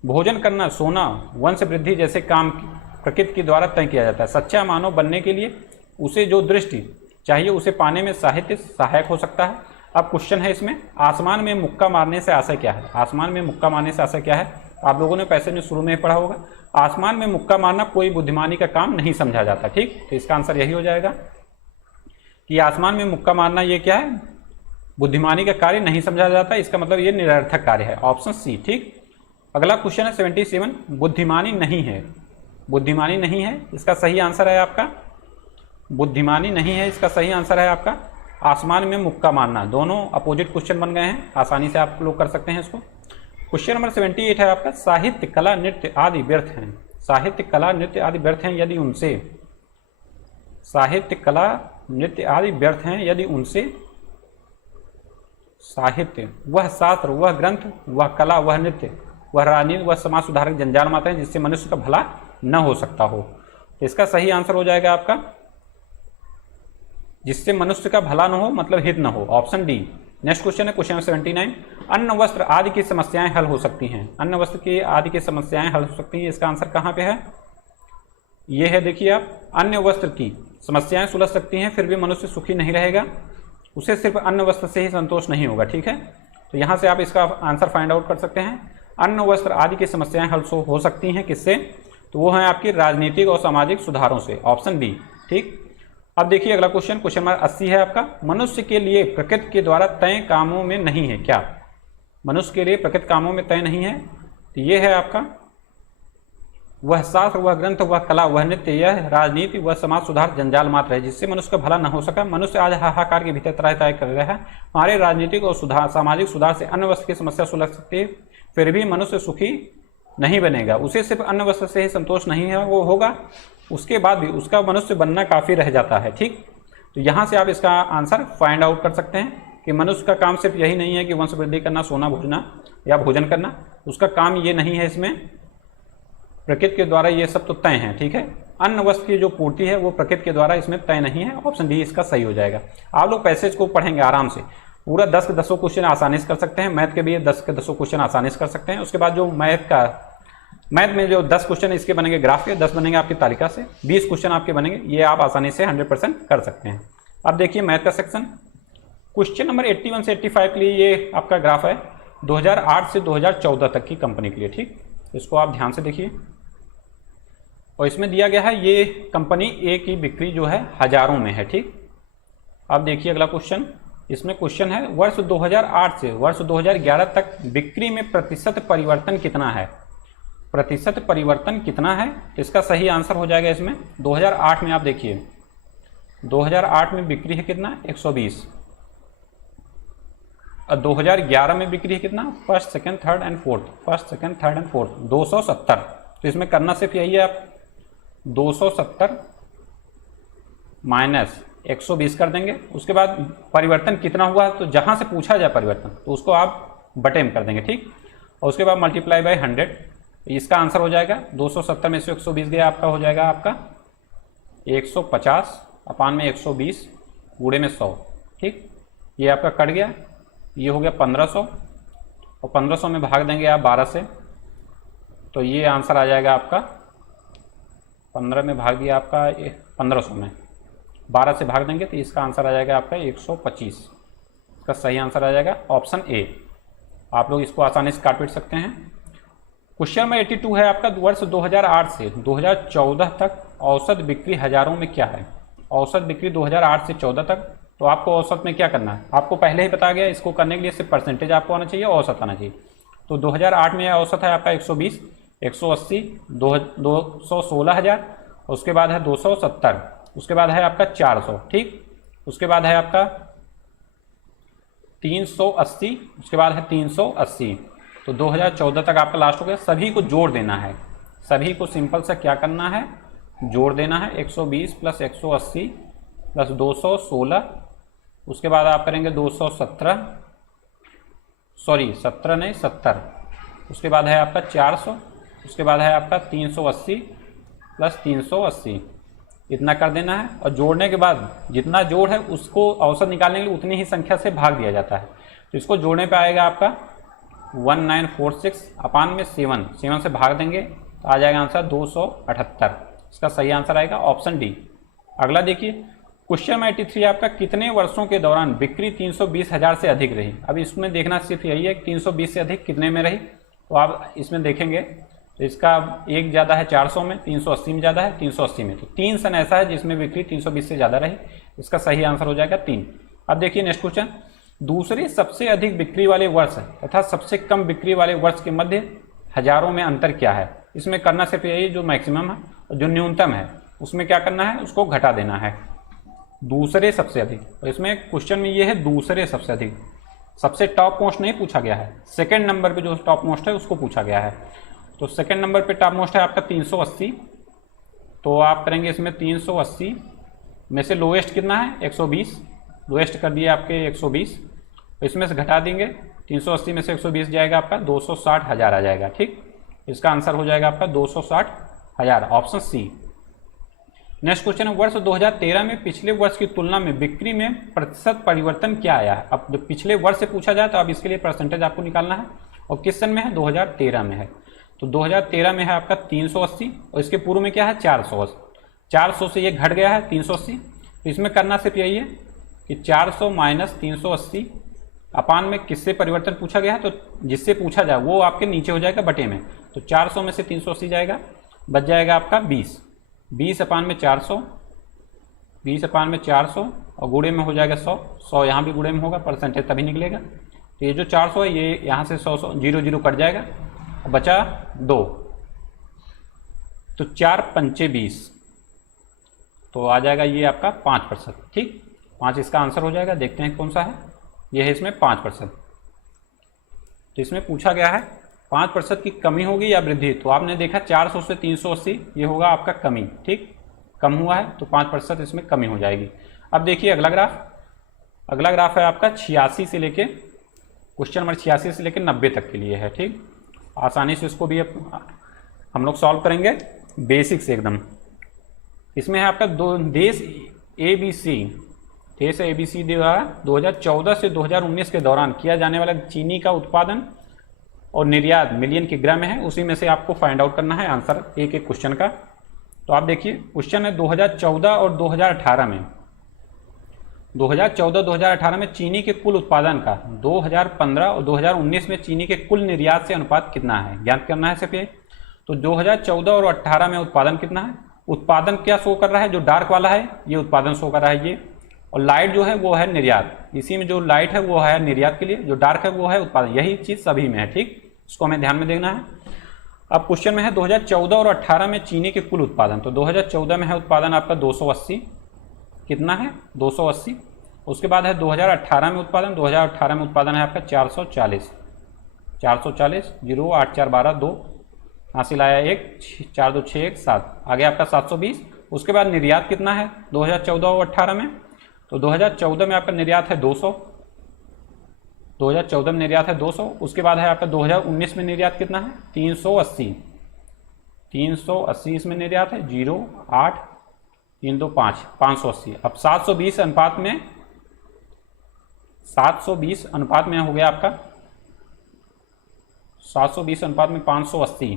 भोजन करना, सोना, वंश वृद्धि जैसे काम प्रकृति के द्वारा तय किया जाता है। सच्चा मानव बनने के लिए उसे जो दृष्टि चाहिए उसे पाने में साहित्य सहायक हो सकता है। अब क्वेश्चन है इसमें, आसमान में मुक्का मारने से आशय क्या है। आसमान में मुक्का मारने से आशय क्या है, आप लोगों ने पैसेज में शुरू में पढ़ा होगा। आसमान में मुक्का मारना कोई बुद्धिमानी का काम नहीं समझा जाता। ठीक, तो इसका आंसर यही हो जाएगा कि आसमान में मुक्का मारना ये क्या है, बुद्धिमानी का कार्य नहीं समझा जाता। इसका मतलब ये निरर्थक कार्य है, ऑप्शन सी। ठीक। अगला क्वेश्चन है 77, बुद्धिमानी नहीं है। बुद्धिमानी नहीं है, इसका सही आंसर है आपका, बुद्धिमानी नहीं है, इसका सही आंसर है आपका आसमान में मुक्का मारना। दोनों अपोजिट क्वेश्चन बन गए हैं, आसानी से आप लोग कर सकते हैं इसको। क्वेश्चन नंबर 78 है आपका, साहित्य कला नृत्य आदि व्यर्थ हैं। साहित्य कला नृत्य आदि व्यर्थ हैं यदि उनसे, साहित्य कला नृत्य आदि व्यर्थ हैं यदि उनसे साहित्य, वह शास्त्र, वह ग्रंथ, वह कला, वह नृत्य, वह राजनीति, वह समाज सुधारक जंजाल मात्र है जिससे मनुष्य का भला न हो सकता हो। तो इसका सही आंसर हो जाएगा आपका, जिससे मनुष्य का भला न हो मतलब हित न हो, ऑप्शन डी। नेक्स्ट क्वेश्चन है क्वेश्चन 79, अन्न वस्त्र आदि की समस्याएं हल हो सकती हैं। अन्न वस्त्र की आदि की समस्याएं हल हो सकती हैं, इसका आंसर कहाँ पे है, ये है, देखिए आप, अन्न वस्त्र की समस्याएं सुलझ सकती हैं फिर भी मनुष्य सुखी नहीं रहेगा, उसे सिर्फ अन्न वस्त्र से ही संतोष नहीं होगा। ठीक है, तो यहाँ से आप इसका आंसर फाइंड आउट कर सकते हैं। अन्न वस्त्र आदि की समस्याएं हल हो सकती हैं किससे, तो वो है आपकी राजनीतिक और सामाजिक सुधारों से, ऑप्शन बी। ठीक। अब देखिए अगला क्वेश्चन, क्वेश्चन नंबर 80 है आपका, मनुष्य के लिए प्रकृति के द्वारा तय कामों में नहीं है क्या। मनुष्य के लिए प्रकृति कामों में तय नहीं है, तो ये है आपका, वह शास्त्र, वह ग्रंथ, वह कला, वह नृत्य, यह राजनीति, वह समाज सुधार जंजाल मात्र है जिससे मनुष्य का भला न हो सका। मनुष्य आज हाहाकार के भीतर त्राहि त्राहि कर रहा है। हमारे राजनीतिक और सामाजिक सुधार से अन्न वस्त्र की समस्या सुलझ सकती है फिर भी मनुष्य सुखी नहीं बनेगा, उसे सिर्फ अन्न वस्त्र से ही संतोष नहीं है वो होगा, उसके बाद भी उसका मनुष्य बनना काफी रह जाता है। ठीक, तो यहाँ से आप इसका आंसर फाइंड आउट कर सकते हैं कि मनुष्य का काम सिर्फ यही नहीं है कि वंश वृद्धि करना, सोना भोजना या भोजन करना, उसका काम ये नहीं है, इसमें प्रकृति के द्वारा ये सब तो तय है। ठीक है, अन्न वस्त्र की जो पूर्ति है वो प्रकृति के द्वारा इसमें तय नहीं है, ऑप्शन डी इसका सही हो जाएगा। आप लोग पैसेज को पढ़ेंगे आराम से, पूरा 10 के 10 क्वेश्चन आसानी से कर सकते हैं। मैथ के भी 10 के 10 क्वेश्चन आसानी से कर सकते हैं। उसके बाद जो मैथ में जो 10 क्वेश्चन इसके बनेंगे ग्राफ के, 10 बनेंगे आपकी तालिका से, 20 क्वेश्चन आपके बनेंगे, ये आप आसानी से 100% कर सकते हैं। अब देखिए मैथ का सेक्शन, क्वेश्चन नंबर 81 से 85 के लिए ये आपका ग्राफ है 2008 से 2014 तक की कंपनी के लिए। ठीक, इसको आप ध्यान से देखिए। और इसमें दिया गया है ये कंपनी ए की बिक्री जो है हजारों में है। ठीक, अब देखिए अगला क्वेश्चन। इसमें क्वेश्चन है वर्ष 2008 से वर्ष 2011 तक बिक्री में प्रतिशत परिवर्तन कितना है। प्रतिशत परिवर्तन कितना है, इसका सही आंसर हो जाएगा इसमें 2008 में। आप देखिए 2008 में बिक्री है कितना 120, और 2011 में बिक्री है कितना first second third and fourth 270। तो इसमें करना सिर्फ यही है, आप 270 माइनस 120 कर देंगे। उसके बाद परिवर्तन कितना हुआ, तो जहां से पूछा जाए परिवर्तन तो उसको आप बटे में कर देंगे। ठीक, और उसके बाद मल्टीप्लाई बाय 100, इसका आंसर हो जाएगा 270 में से 120 गया, आपका हो जाएगा आपका 150 अपान में 120 गुणे में 100। ठीक, ये आपका कट गया, ये हो गया 1500, और 1500 में भाग देंगे आप 12 से, तो ये आंसर आ जाएगा आपका 15 में भाग दिया आपका 1500 में 12 से भाग देंगे तो इसका आंसर आ जाएगा आपका 125। इसका सही आंसर आ जाएगा ऑप्शन ए। आप लोग इसको आसानी से काट पीट सकते हैं। क्वेश्चन नंबर 82 है आपका वर्ष 2008 से 2014 तक औसत बिक्री हजारों में क्या है। औसत बिक्री 2008 से 14 तक, तो आपको औसत में क्या करना है, आपको पहले ही बताया गया। इसको करने के लिए सिर्फ परसेंटेज आपको आना चाहिए, औसत आना चाहिए। तो 2008 में औसत है आपका 120, 180, 216,000, उसके बाद है 270, उसके बाद है आपका 400। ठीक, उसके बाद है आपका 380, उसके बाद है 380। तो 2014 तक आपका लास्ट हो गया। सभी को जोड़ देना है, सभी को सिंपल से क्या करना है, जोड़ देना है। 120 प्लस 180 प्लस 216, उसके बाद आप करेंगे 217, सॉरी 17 नहीं 70, उसके बाद है आपका 400, उसके बाद है आपका 380 प्लस 380, इतना कर देना है। और जोड़ने के बाद जितना जोड़ है उसको औसत निकालने के लिए उतनी ही संख्या से भाग दिया जाता है। तो इसको जोड़ने पे आएगा आपका 1946 अपान में 7 से भाग देंगे तो आ जाएगा आंसर 278। इसका सही आंसर आएगा ऑप्शन डी। अगला देखिए क्वेश्चन 83 आपका कितने वर्षों के दौरान बिक्री 320,000 से अधिक रही। अब इसमें देखना सिर्फ यही है कि 320 से अधिक कितने में रही। तो आप इसमें देखेंगे तो इसका एक ज़्यादा है 400 में, 380 में ज़्यादा है 380 में, तो 3 सन ऐसा है जिसमें बिक्री 320 से ज़्यादा रही। इसका सही आंसर हो जाएगा 3। अब देखिए नेक्स्ट क्वेश्चन, दूसरे सबसे अधिक बिक्री वाले वर्ष तथा सबसे कम बिक्री वाले वर्ष के मध्य हजारों में अंतर क्या है। इसमें करना सिर्फ यही, जो मैक्सिमम है और जो न्यूनतम है उसमें क्या करना है, उसको घटा देना है। दूसरे सबसे अधिक, और इसमें क्वेश्चन में ये है दूसरे सबसे अधिक, सबसे टॉप मोस्ट नहीं पूछा गया है, सेकंड नंबर पे जो टॉप मोस्ट है उसको पूछा गया है। तो सेकंड नंबर पे टॉप मोस्ट है आपका 380, तो आप करेंगे इसमें 380 में से लोएस्ट कितना है 120, लोएस्ट कर दिए आपके 120, तो इसमें से घटा देंगे 380 में से 120 जाएगा आपका 260,000 आ जाएगा। ठीक, इसका आंसर हो जाएगा आपका 260,000 ऑप्शन सी। नेक्स्ट क्वेश्चन है वर्ष 2013 में पिछले वर्ष की तुलना में बिक्री में प्रतिशत परिवर्तन क्या आया है। अब जब पिछले वर्ष से पूछा जाए तो अब इसके लिए परसेंटेज आपको निकालना है, और किस सन में है 2013 में है। तो 2013 में है आपका 380, और इसके पूर्व में क्या है 400 से ये घट गया है 380। तो इसमें करना सिर्फ यही है कि 400 माइनस 380 अपान में किससे परिवर्तन पूछा गया है, तो जिससे पूछा जाए वो आपके नीचे हो जाएगा बटे में। तो 400 में से 380 जाएगा, बच जाएगा आपका 20 अपान में 400, 20 अपान में 400 और गुणे में हो जाएगा 100 यहाँ भी गुणे में होगा, परसेंटेज तभी निकलेगा। तो ये जो 400 है ये यहाँ से 100 0 कट जाएगा, बचा 2, तो 4 पंचे 20, तो आ जाएगा ये आपका 5%। ठीक, 5 इसका आंसर हो जाएगा। देखते हैं कौन सा है, ये है इसमें 5%। तो इसमें पूछा गया है 5% की कमी होगी या वृद्धि। तो आपने देखा 400 से 380 ये होगा आपका कमी। ठीक, कम हुआ है तो 5% इसमें कमी हो जाएगी। अब देखिए अगला ग्राफ है आपका 86 से लेके क्वेश्चन नंबर 86 से लेकर 90 तक के लिए है। ठीक, आसानी से इसको भी हम लोग सॉल्व करेंगे बेसिक से एकदम। इसमें है आपका देश ABC द्वारा 2014 से 2019 के दौरान किया जाने वाला चीनी का उत्पादन और निर्यात मिलियन के ग्राम में है, उसी में से आपको फाइंड आउट करना है आंसर एक एक क्वेश्चन का। तो आप देखिए क्वेश्चन है 2014 और 2018 में 2014-2018 में चीनी के कुल उत्पादन का 2015 और 2019 में चीनी के कुल निर्यात से अनुपात कितना है, ज्ञात करना है सिर्फ ये। तो 2014 और 18 में उत्पादन कितना है, उत्पादन क्या शो कर रहा है, जो डार्क वाला है ये उत्पादन शो कर रहा है ये, और लाइट जो है वो है निर्यात, इसी में जो लाइट है वो है निर्यात के लिए, जो डार्क है वो है उत्पादन, यही चीज़ सभी में है। ठीक, इसको हमें ध्यान में देखना है। अब क्वेश्चन में है 2014 और 18 में चीनी के कुल उत्पादन, तो 2014 में है उत्पादन आपका 280, कितना है 280। उसके बाद है 2018 में उत्पादन, 2018 में उत्पादन है आपका 440, 0 8 4 12 2 हासिल आया 1 4 2 6 1 7, आगे आपका 720। उसके बाद निर्यात कितना है 2014 और 18 में, तो 2014 में आपका निर्यात है 200, 2014 में निर्यात है 200। उसके बाद है आपका 2019 में निर्यात कितना है 380, 380 इसमें निर्यात है 0 8 3 2 5 580। अब 720 अनुपात में, 720 अनुपात में हो गया आपका 720 अनुपात में 580,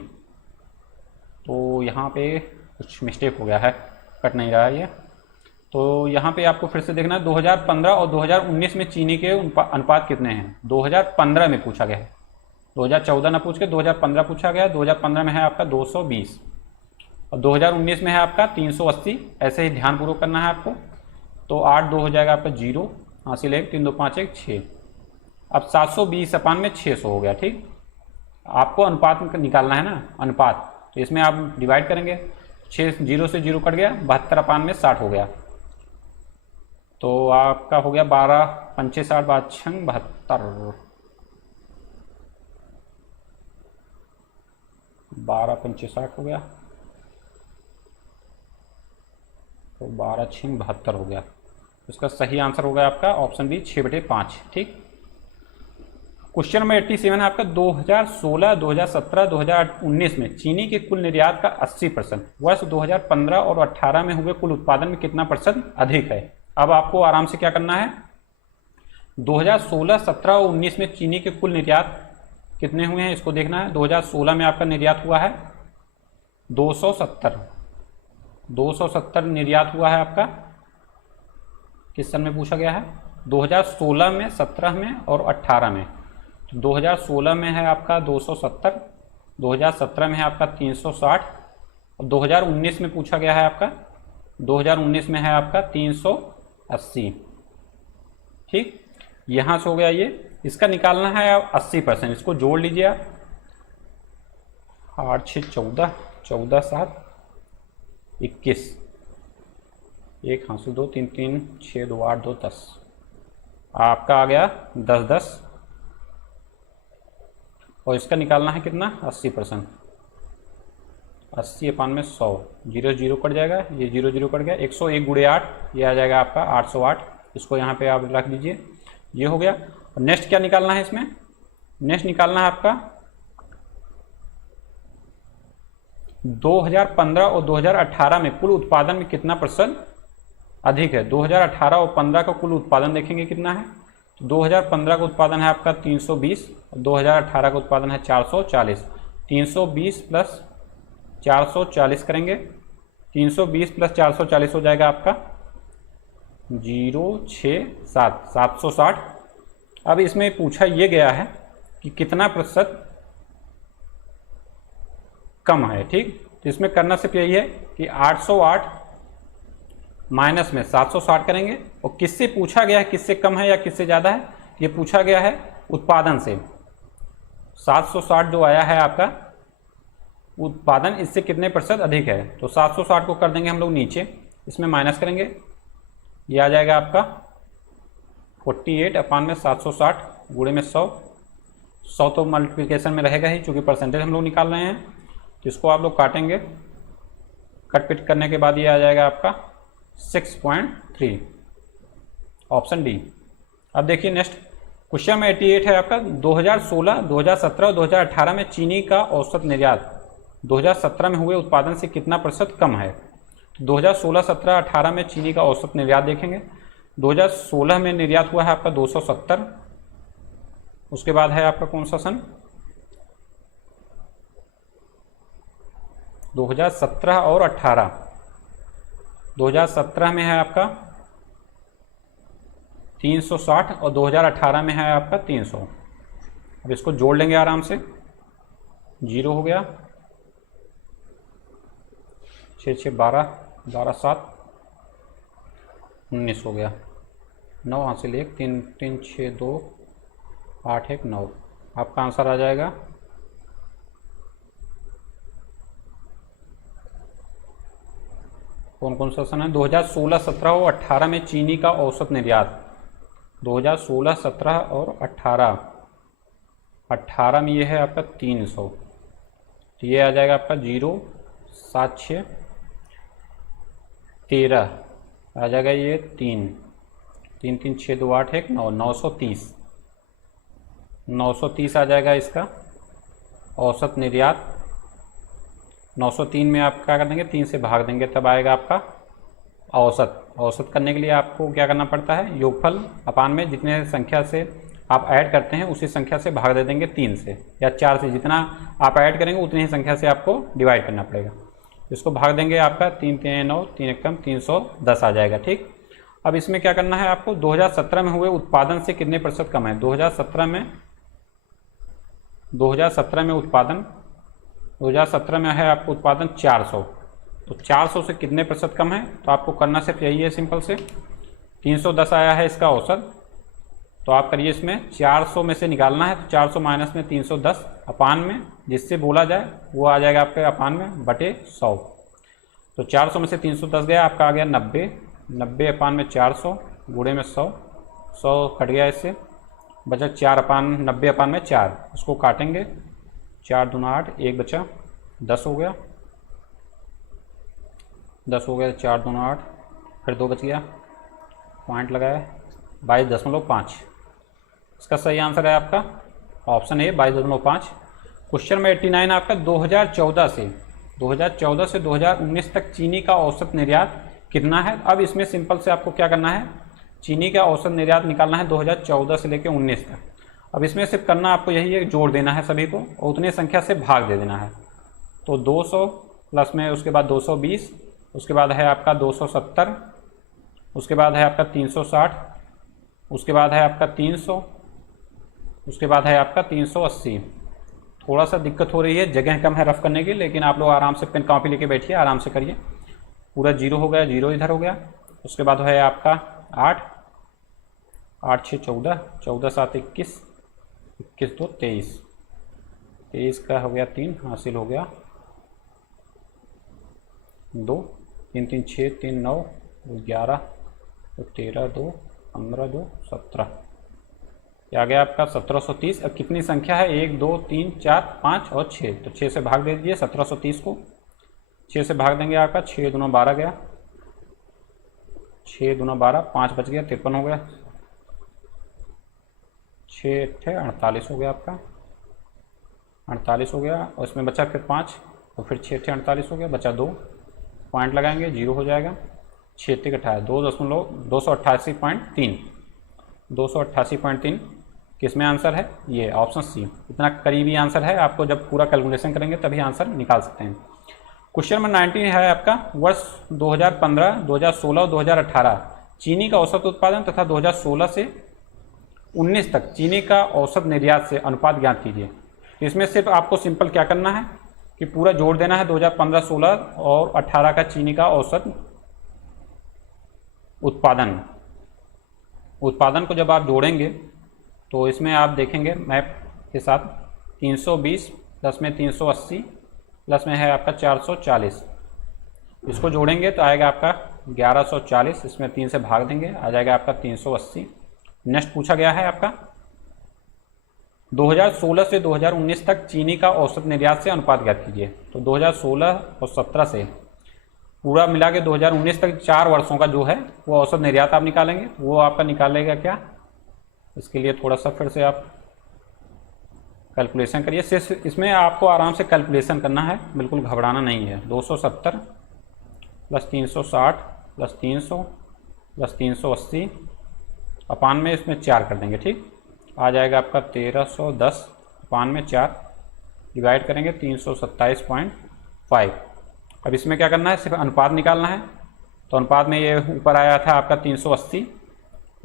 तो यहाँ पे कुछ मिस्टेक हो गया है, कट नहीं रहा है ये, तो यहाँ पे आपको फिर से देखना है 2015 और 2019 में चीनी के अनुपात कितने हैं। 2015 में पूछा गया है, 2014 ना पूछ के 2015 पूछा गया है। 2015 में है आपका 220 और 2019 में है आपका 380, ऐसे ही ध्यानपूर्वक करना है आपको। तो 8 2 हो जाएगा आपका 0 हासिल 1 3 2 5 1 6। अब 720 अपान में 600 हो गया। ठीक, आपको अनुपात निकालना है ना, अनुपात, तो इसमें आप डिवाइड करेंगे, 6 0 से 0 कट गया, 72 अपान में 60 हो गया, तो आपका हो गया 12 पंचे 60 72 12 पंचे 60 हो गया, तो 12 6 72 हो गया। इसका सही आंसर हो गया आपका ऑप्शन बी 6/5। ठीक, क्वेश्चन नंबर 87 है आपका 2016, 2017, 2019 में चीनी के कुल निर्यात का 80% वर्ष 2015 और 18 में हुए कुल उत्पादन में कितना % अधिक है। अब आपको आराम से क्या करना है, 2016, 17 और 19 में चीनी के कुल निर्यात कितने हुए हैं इसको देखना है। 2016 में आपका निर्यात हुआ है 270 निर्यात हुआ है आपका, किस सन में पूछा गया है 2016 में, 17 में और 18 में। तो 2016 में है आपका 270, 2017 में है आपका 360 और 2019 में पूछा गया है आपका, 2019 में है आपका 380। ठीक, यहाँ से हो गया ये, इसका निकालना है आप 80%, इसको जोड़ लीजिए आप, 8 6 14 14 7 21, 1 हासिल 2 3 3 6 2 8 2 10, आपका आ गया 10 10, और इसका निकालना है कितना 80%, 80 अपान में 100, 0 0 कट जाएगा, ये 0 0 कट गया, 101 गुणे 8, ये आ जाएगा आपका 808, इसको यहाँ पे आप रख दीजिए, ये हो गया। और नेक्स्ट क्या निकालना है इसमें, नेक्स्ट निकालना है आपका 2015 और 2018 में कुल उत्पादन में कितना % अधिक है। 2018 और 15 का कुल उत्पादन देखेंगे कितना है, तो 2015 का उत्पादन है आपका 320 और 2018 का उत्पादन है 440। 320 प्लस 440 करेंगे, 320 प्लस 440 हो जाएगा आपका 067 760। अब इसमें पूछा ये गया है कि कितना % कम है। ठीक, तो इसमें करना सिर्फ यही है कि 808 माइनस में 760 करेंगे, और किससे पूछा गया है, किससे कम है या किससे ज़्यादा है, ये पूछा गया है उत्पादन से। 760 जो आया है आपका उत्पादन, इससे कितने % अधिक है, तो 760 को कर देंगे हम लोग नीचे, इसमें माइनस करेंगे, ये आ जाएगा आपका 48 अपान में 760 गुणे में 100, 100 तो मल्टीप्लिकेशन में रहेगा ही, चूँकि परसेंटेज हम लोग निकाल रहे हैं, तो इसको आप लोग काटेंगे, कट पिट करने के बाद ये आ जाएगा आपका 6.3, ऑप्शन डी। अब देखिए नेक्स्ट क्वेश्चन में 88 है आपका 2016, 2017 और 2018 में चीनी का औसत निर्यात 2017 में हुए उत्पादन से कितना % कम है। 2016, 17, 18 में चीनी का औसत निर्यात देखेंगे। 2016 में निर्यात हुआ है आपका 270, उसके बाद है आपका कौन सा सन 2017 और 18। 2017 में है आपका 360 और 2018 में है आपका 300। अब इसको जोड़ लेंगे आराम से, 0 हो गया, 6 6 12, 12 7 19 हो गया। 9 हासिल 1, 3 3 6 2 8 1 9। आपका आंसर आ जाएगा कौन कौन सा सन है? 2016, 17 और 18 में चीनी का औसत निर्यात। 2016, 17 और 18 में ये है आपका 300, तो ये आ जाएगा आपका 0 7 6 13 आ जाएगा ये 3 3 3 6 2 8 1 9, 930 आ जाएगा इसका औसत निर्यात। 903 में आप क्या कर देंगे? 3 से भाग देंगे, तब आएगा आपका औसत। औसत करने के लिए आपको क्या करना पड़ता है? योगफल अपान में जितने संख्या से आप ऐड करते हैं उसी संख्या से भाग दे देंगे 3 से या 4 से। जितना आप ऐड करेंगे उतनी ही संख्या से आपको डिवाइड करना पड़ेगा। इसको भाग देंगे, आपका 3 3 9 3 1 310 आ जाएगा। ठीक, अब इसमें क्या करना है आपको? 2017 में हुए उत्पादन से कितने प्रतिशत कम है? 2017 में उत्पादन 2017 में है आपको उत्पादन 400, तो 400 से कितने प्रतिशत कम है? तो आपको करना सिर्फ यही है, सिंपल से 310 आया है इसका औसत, तो आप करिए इसमें 400 में से निकालना है, तो 400 माइनस में 310 अपान में जिससे बोला जाए वो आ जाएगा आपके अपान में बटे 100। तो 400 में से 310 गया, आपका आ गया 90, 90 अपान में 400 गुणे में 100, 100 कट गया इससे, बचा 4 अपान 90 अपान में 4, उसको काटेंगे 4 दूना 8, 1 बचा 10 हो गया, 10 हो गया, 4 दूना 8, फिर 2 बच गया, पॉइंट लगाया 22.5। इसका सही आंसर है आपका ऑप्शन ए 22.5। क्वेश्चन में 89 आपका 2014 से 2019 तक चीनी का औसत निर्यात कितना है? अब इसमें सिंपल से आपको क्या करना है? चीनी का औसत निर्यात निकालना है 2014 से लेकर 19 तक। अब इसमें सिर्फ करना आपको यही है, जोड़ देना है सभी को और उतनी संख्या से भाग दे देना है। तो 200 प्लस में उसके बाद 220, उसके बाद है आपका 270, उसके बाद है आपका 360, उसके बाद है आपका 300, उसके बाद है आपका 380। थोड़ा सा दिक्कत हो रही है, जगह कम है रफ करने की, लेकिन आप लोग आराम से पेन कॉपी लेके बैठिए, आराम से करिए। पूरा 0 हो गया, 0 इधर हो गया, उसके बाद है आपका 8 8 6 14, 14 7 21, 21 2 23, 23 का हो गया 3 हासिल हो गया 2, 3 3 6 3 9 11 13 2 15 2 17, क्या आ गया आपका 1730। अब कितनी संख्या है? 1 2 3 4 5 और 6, तो 6 से भाग दे दीजिए 1730 को। 6 से भाग देंगे, आपका 6 दूना 12 गया, 6 दूना 12, 5 बच गया 53 हो गया, 6 थे 48 हो गया आपका, 48 हो गया, और इसमें बचा फिर 5 और फिर 6 थे 48 हो गया, बचा 2, पॉइंट लगाएंगे 0 हो जाएगा, 6 थे 288.3, 288.3। किस में आंसर है? ये ऑप्शन सी। इतना करीबी आंसर है, आपको जब पूरा कैलकुलेशन करेंगे तभी आंसर निकाल सकते हैं। क्वेश्चन नंबर 19 है आपका वर्ष 2015, 2016 और 2018 चीनी का औसत उत्पादन तथा 2016 से 19 तक चीनी का औसत निर्यात से अनुपात ज्ञात कीजिए। तो इसमें सिर्फ आपको सिंपल क्या करना है कि पूरा जोड़ देना है 2015, 16 और 18 का चीनी का औसत उत्पादन को जब आप जोड़ेंगे तो इसमें आप देखेंगे मैप के साथ 320 प्लस में 380 प्लस में है आपका 440, इसको जोड़ेंगे तो आएगा आपका 1140, इसमें 3 से भाग देंगे आ जाएगा आपका 380। नेक्स्ट पूछा गया है आपका 2016 से 2019 तक चीनी का औसत निर्यात से अनुपात ज्ञात कीजिए। तो 2016 और 17 से पूरा मिला के 2019 तक 4 वर्षों का जो है वो औसत निर्यात आप निकालेंगे, वो आपका निकालेगा क्या? इसके लिए थोड़ा सा फिर से आप कैलकुलेशन करिए। सिर्फ इसमें आपको आराम से कैलकुलेशन करना है, बिल्कुल घबराना नहीं है। 270 प्लस 360 प्लस 300 प्लस 380 अपान में इसमें 4 कर देंगे, ठीक आ जाएगा आपका 1310 अपान में 4 डिवाइड करेंगे 327.5। अब इसमें क्या करना है? सिर्फ अनुपात निकालना है। तो अनुपात में ये ऊपर आया था आपका 380,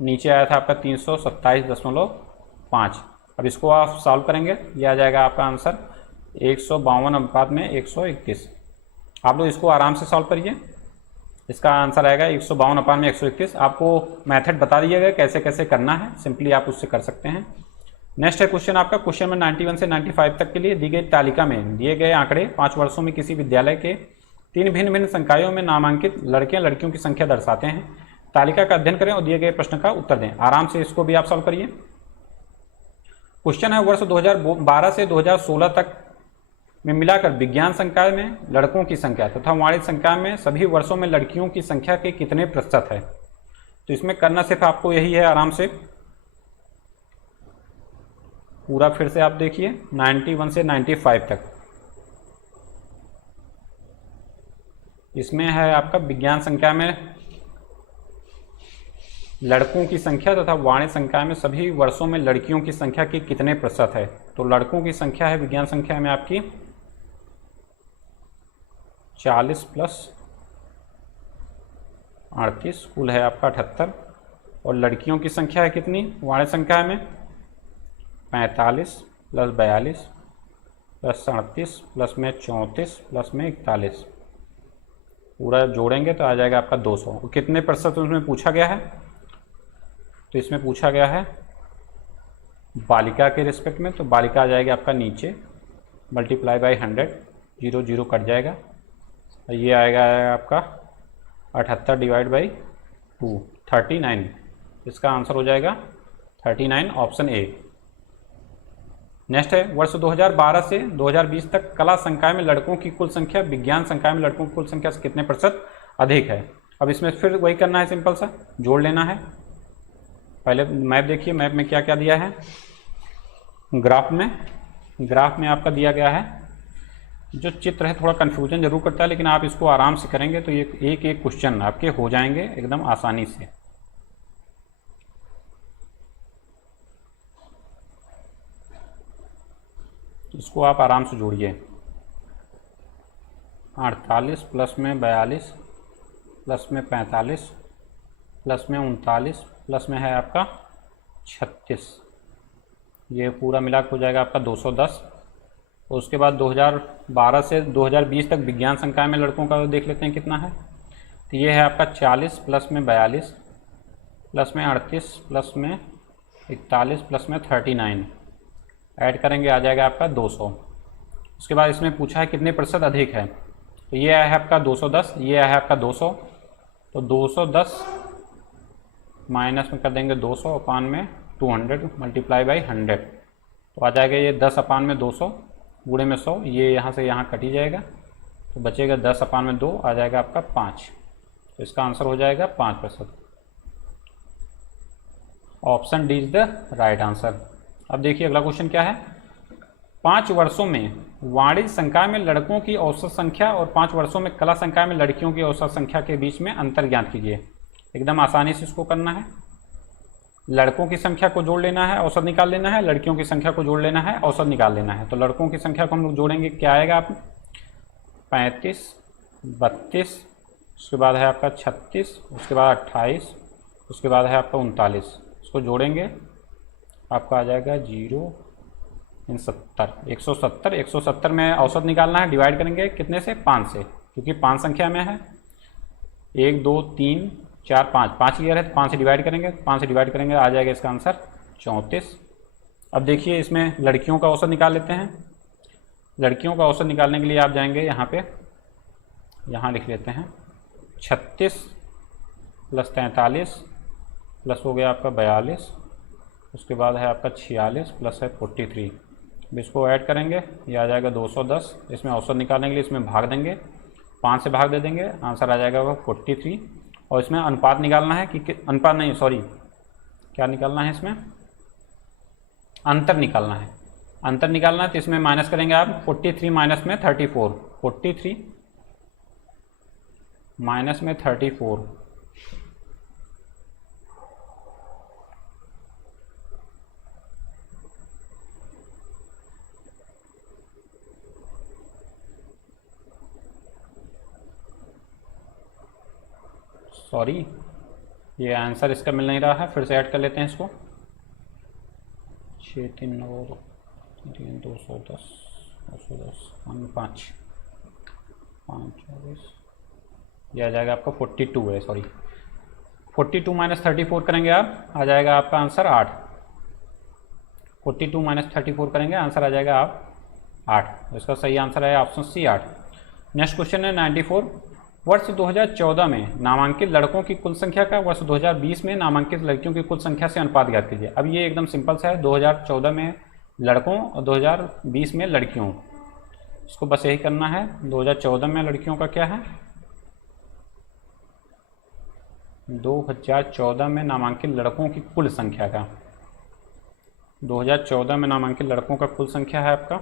नीचे आया था आपका 327.5। अब इसको आप सॉल्व करेंगे, ये आ जाएगा आपका आंसर 152 अनुपात में 131। आप लोग इसको आराम से सॉल्व करिए। इसका आंसर आएगा 152/131। आपको मेथड बता दिया गया कैसे कैसे करना है, सिंपली आप उससे कर सकते हैं। नेक्स्ट है क्वेश्चन आपका, क्वेश्चन में 91 से 95 तक के लिए दी गई तालिका में दिए गए आंकड़े 5 वर्षों में किसी विद्यालय के 3 भिन्न भिन्न संकायों में नामांकित लड़के लड़कियों की संख्या दर्शाते हैं। तालिका का अध्ययन करें और दिए गए प्रश्न का उत्तर दें। आराम से इसको भी आप सॉल्व करिए। क्वेश्चन है, वर्ष 2012 से 2016 तक में मिलाकर विज्ञान संकाय में लड़कों की संख्या तथा वाणिज्य संकाय में सभी वर्षों में लड़कियों की संख्या के कितने प्रतिशत है। तो इसमें करना सिर्फ आपको यही है, आराम से पूरा फिर से आप देखिए 91 से 95 तक। इसमें है आपका विज्ञान संकाय में लड़कों की संख्या तथा वाणिज्य संकाय में सभी वर्षों में लड़कियों की संख्या की कितने प्रतिशत है। तो लड़कों की संख्या है विज्ञान संख्या में आपकी 40 + 38, कुल है आपका 78। और लड़कियों की संख्या है कितनी वाणिज्य संकाय में 45 + 42 + 37 प्लस में 34 प्लस में 41, पूरा जोड़ेंगे तो आ जाएगा आपका 200। कितने प्रतिशत उसमें पूछा गया है, तो इसमें पूछा गया है बालिका के रिस्पेक्ट में, तो बालिका आ जाएगी आपका नीचे मल्टीप्लाई बाई 100, 0 0 कट जाएगा। ये आएगा आपका 78 डिवाइड बाई 2, 39। इसका आंसर हो जाएगा 39, ऑप्शन ए। नेक्स्ट है, वर्ष 2012 से 2020 तक कला संकाय में लड़कों की कुल संख्या विज्ञान संकाय में लड़कों की कुल संख्या से कितने प्रतिशत अधिक है। अब इसमें फिर वही करना है, सिंपल सा जोड़ लेना है। पहले मैप देखिए, मैप में क्या क्या दिया है। ग्राफ में आपका दिया गया है, जो चित्र है थोड़ा कन्फ्यूजन जरूर करता है, लेकिन आप इसको आराम से करेंगे तो ये एक एक क्वेश्चन आपके हो जाएंगे एकदम आसानी से। इसको आप आराम से जोड़िए। 48 प्लस में 42 प्लस में 45 प्लस में 39 प्लस में है आपका 36, ये पूरा मिला हो जाएगा आपका 210। उसके बाद 2012 से 2020 तक विज्ञान संकाय में लड़कों का देख लेते हैं कितना है। तो ये है आपका 40 प्लस में 42 प्लस में 38 प्लस में 41 प्लस में 39, ऐड करेंगे आ जाएगा आपका 200। उसके बाद इसमें पूछा है कितने प्रतिशत अधिक है, तो ये है आपका 210, ये है आपका 200। तो 210 माइनस में कर देंगे 200 अपान में 200 मल्टीप्लाई बाई 100, तो आ जाएगा ये 10 अपान में 200 गुणे में 100, ये यहाँ से यहाँ कट ही जाएगा, तो बचेगा 10 अपान में 2 आ जाएगा आपका 5। तो इसका आंसर हो जाएगा 5%। Option D is the right answer. अब देखिए अगला क्वेश्चन क्या है। 5 वर्षों में वाणिज्य संकाय में लड़कों की औसत संख्या और 5 वर्षों में कला संकाय में लड़कियों की औसत संख्या के बीच में अंतर ज्ञात कीजिए। एकदम आसानी से इसको करना है। लड़कों की संख्या को जोड़ लेना है, औसत निकाल लेना है, लड़कियों की संख्या को जोड़ लेना है, औसत निकाल लेना है। तो लड़कों की संख्या को हम लोग जोड़ेंगे, क्या आएगा आप 35 32, उसके बाद है आपका 36, उसके बाद 28, उसके बाद है आपका 39। इसको जोड़ेंगे आपका आ जाएगा 0 इन 70, 170। 170 में औसत निकालना है, डिवाइड करेंगे कितने से 5 से, क्योंकि 5 संख्या में है। 1 2 3 4 5 ईयर है, तो 5 से डिवाइड करेंगे, 5 से डिवाइड करेंगे आ जाएगा इसका आंसर 34। अब देखिए इसमें लड़कियों का औसत निकाल लेते हैं। लड़कियों का औसत निकालने के लिए आप जाएंगे यहाँ पे, यहाँ लिख लेते हैं 36 प्लस 43 प्लस हो गया आपका 42, उसके बाद है आपका 46 प्लस है 43। अब इसको ऐड करेंगे, ये आ जाएगा 210। इसमें औसत निकालने के लिए इसमें भाग देंगे, 5 से भाग दे देंगे, आंसर आ जाएगा वो 43। और इसमें अनुपात निकालना है कि अनुपात नहीं, सॉरी क्या निकालना है, इसमें अंतर निकालना है। अंतर निकालना है तो इसमें माइनस करेंगे आप 43 माइनस में 34, 43 माइनस में 34, सॉरी ये आंसर इसका मिल नहीं रहा है, फिर से ऐड कर लेते हैं इसको। 6 3 9 3 210 210 5, 5 ये आ जाएगा आपका 42 है, सॉरी 42 माइनस 34 करेंगे आप, आ जाएगा आपका आंसर 8। 42 माइनस 34 करेंगे, आंसर आ जाएगा आप 8। इसका सही आंसर है ऑप्शन सी 8। नेक्स्ट क्वेश्चन है 94। वर्ष 2014 में नामांकित लड़कों की कुल संख्या का वर्ष 2020 में नामांकित लड़कियों की कुल संख्या से अनुपात ज्ञात कीजिए। अब ये एकदम सिंपल सा है, 2014 में लड़कों और 2020 में लड़कियों, इसको बस यही करना है। 2014 में लड़कियों का क्या है, 2014 में नामांकित लड़कों की कुल संख्या का, 2014 में नामांकित लड़कों का कुल संख्या है आपका,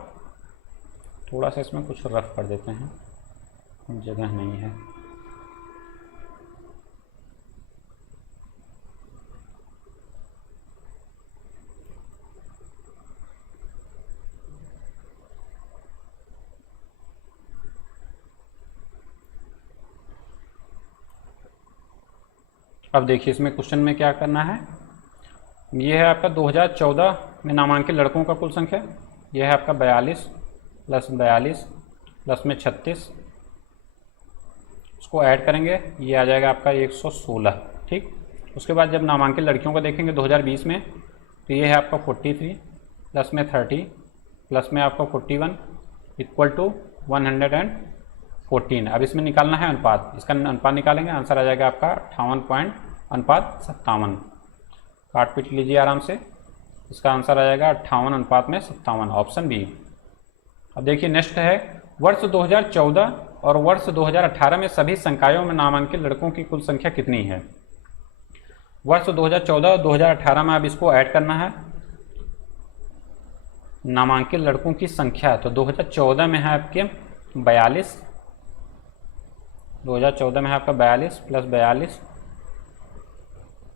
थोड़ा सा इसमें कुछ रफ कर देते हैं, जगह नहीं है। अब देखिए इसमें क्वेश्चन में क्या करना है, ये है आपका 2014 में नामांकित लड़कों का कुल संख्या, यह है आपका 42 प्लस 42 प्लस में 36, उसको ऐड करेंगे, ये आ जाएगा आपका 116। ठीक, उसके बाद जब नामांकित लड़कियों को देखेंगे 2020 में, तो ये है आपका 43 प्लस में 30 प्लस में आपका 41 इक्वल टू 114। अब इसमें निकालना है अनुपात, इसका अनुपात निकालेंगे, आंसर आ जाएगा आपका 58.57। काट पीट लीजिए आराम से, इसका आंसर आ जाएगा 58/57, ऑप्शन बी। अब देखिए नेक्स्ट है, वर्ष 2014 और वर्ष 2018 में सभी संकायों में नामांकित लड़कों की कुल संख्या कितनी है। वर्ष 2014 और 2018 में अब इसको ऐड करना है, नामांकित लड़कों की संख्या। तो 2014 में है आपके 42, 2014 में है आपका 42 प्लस 42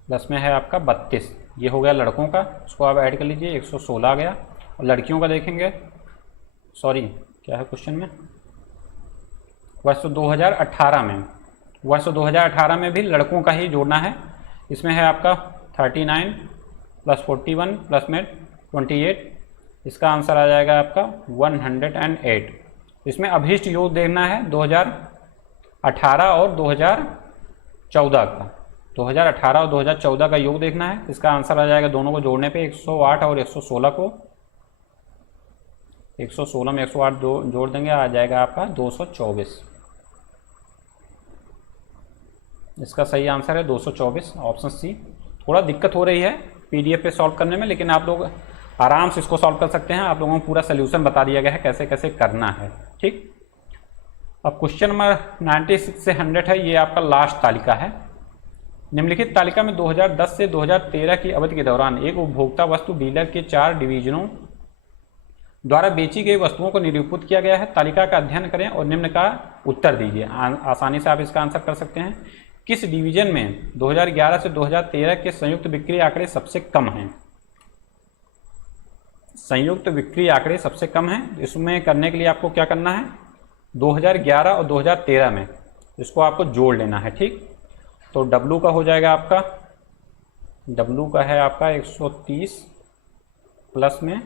प्लस में है आपका 32, ये हो गया लड़कों का, उसको आप ऐड कर लीजिए, 116 आ गया। और लड़कियों का देखेंगे, सॉरी क्या है क्वेश्चन में, वर्ष 2018 में, वर्ष 2018 में भी लड़कों का ही जोड़ना है। इसमें है आपका 39 प्लस 41 प्लस में 28, इसका आंसर आ जाएगा आपका 108। इसमें अभीष्ट योग देखना है 2018 और 2014 का, 2018 और 2014 का योग देखना है। इसका आंसर आ जाएगा दोनों को जोड़ने पे 108 और 116 को, 116 में 108 जोड़ देंगे, आ जाएगा आपका 224। इसका सही आंसर है 224, ऑप्शन सी। थोड़ा दिक्कत हो रही है पीडीएफ पे सॉल्व करने में, लेकिन आप लोग आराम से इसको सॉल्व कर सकते हैं। आप लोगों को पूरा सोल्यूशन बता दिया गया है कैसे कैसे करना है। ठीक, अब क्वेश्चन नंबर 96 से 100 है, ये आपका लास्ट तालिका है। निम्नलिखित तालिका में 2010 से 2013 की अवधि के दौरान एक उपभोक्ता वस्तु डीलर के 4 डिवीजनों द्वारा बेची गई वस्तुओं को निरूपित किया गया है। तालिका का अध्ययन करें और निम्न का उत्तर दीजिए। आसानी से आप इसका आंसर कर सकते हैं। किस डिवीजन में 2011 से 2013 के संयुक्त बिक्री आंकड़े सबसे कम हैं? संयुक्त बिक्री आंकड़े सबसे कम हैं। इसमें करने के लिए आपको क्या करना है, 2011 और 2013 में इसको आपको जोड़ लेना है। ठीक, तो W का हो जाएगा आपका, W का है आपका 130 प्लस में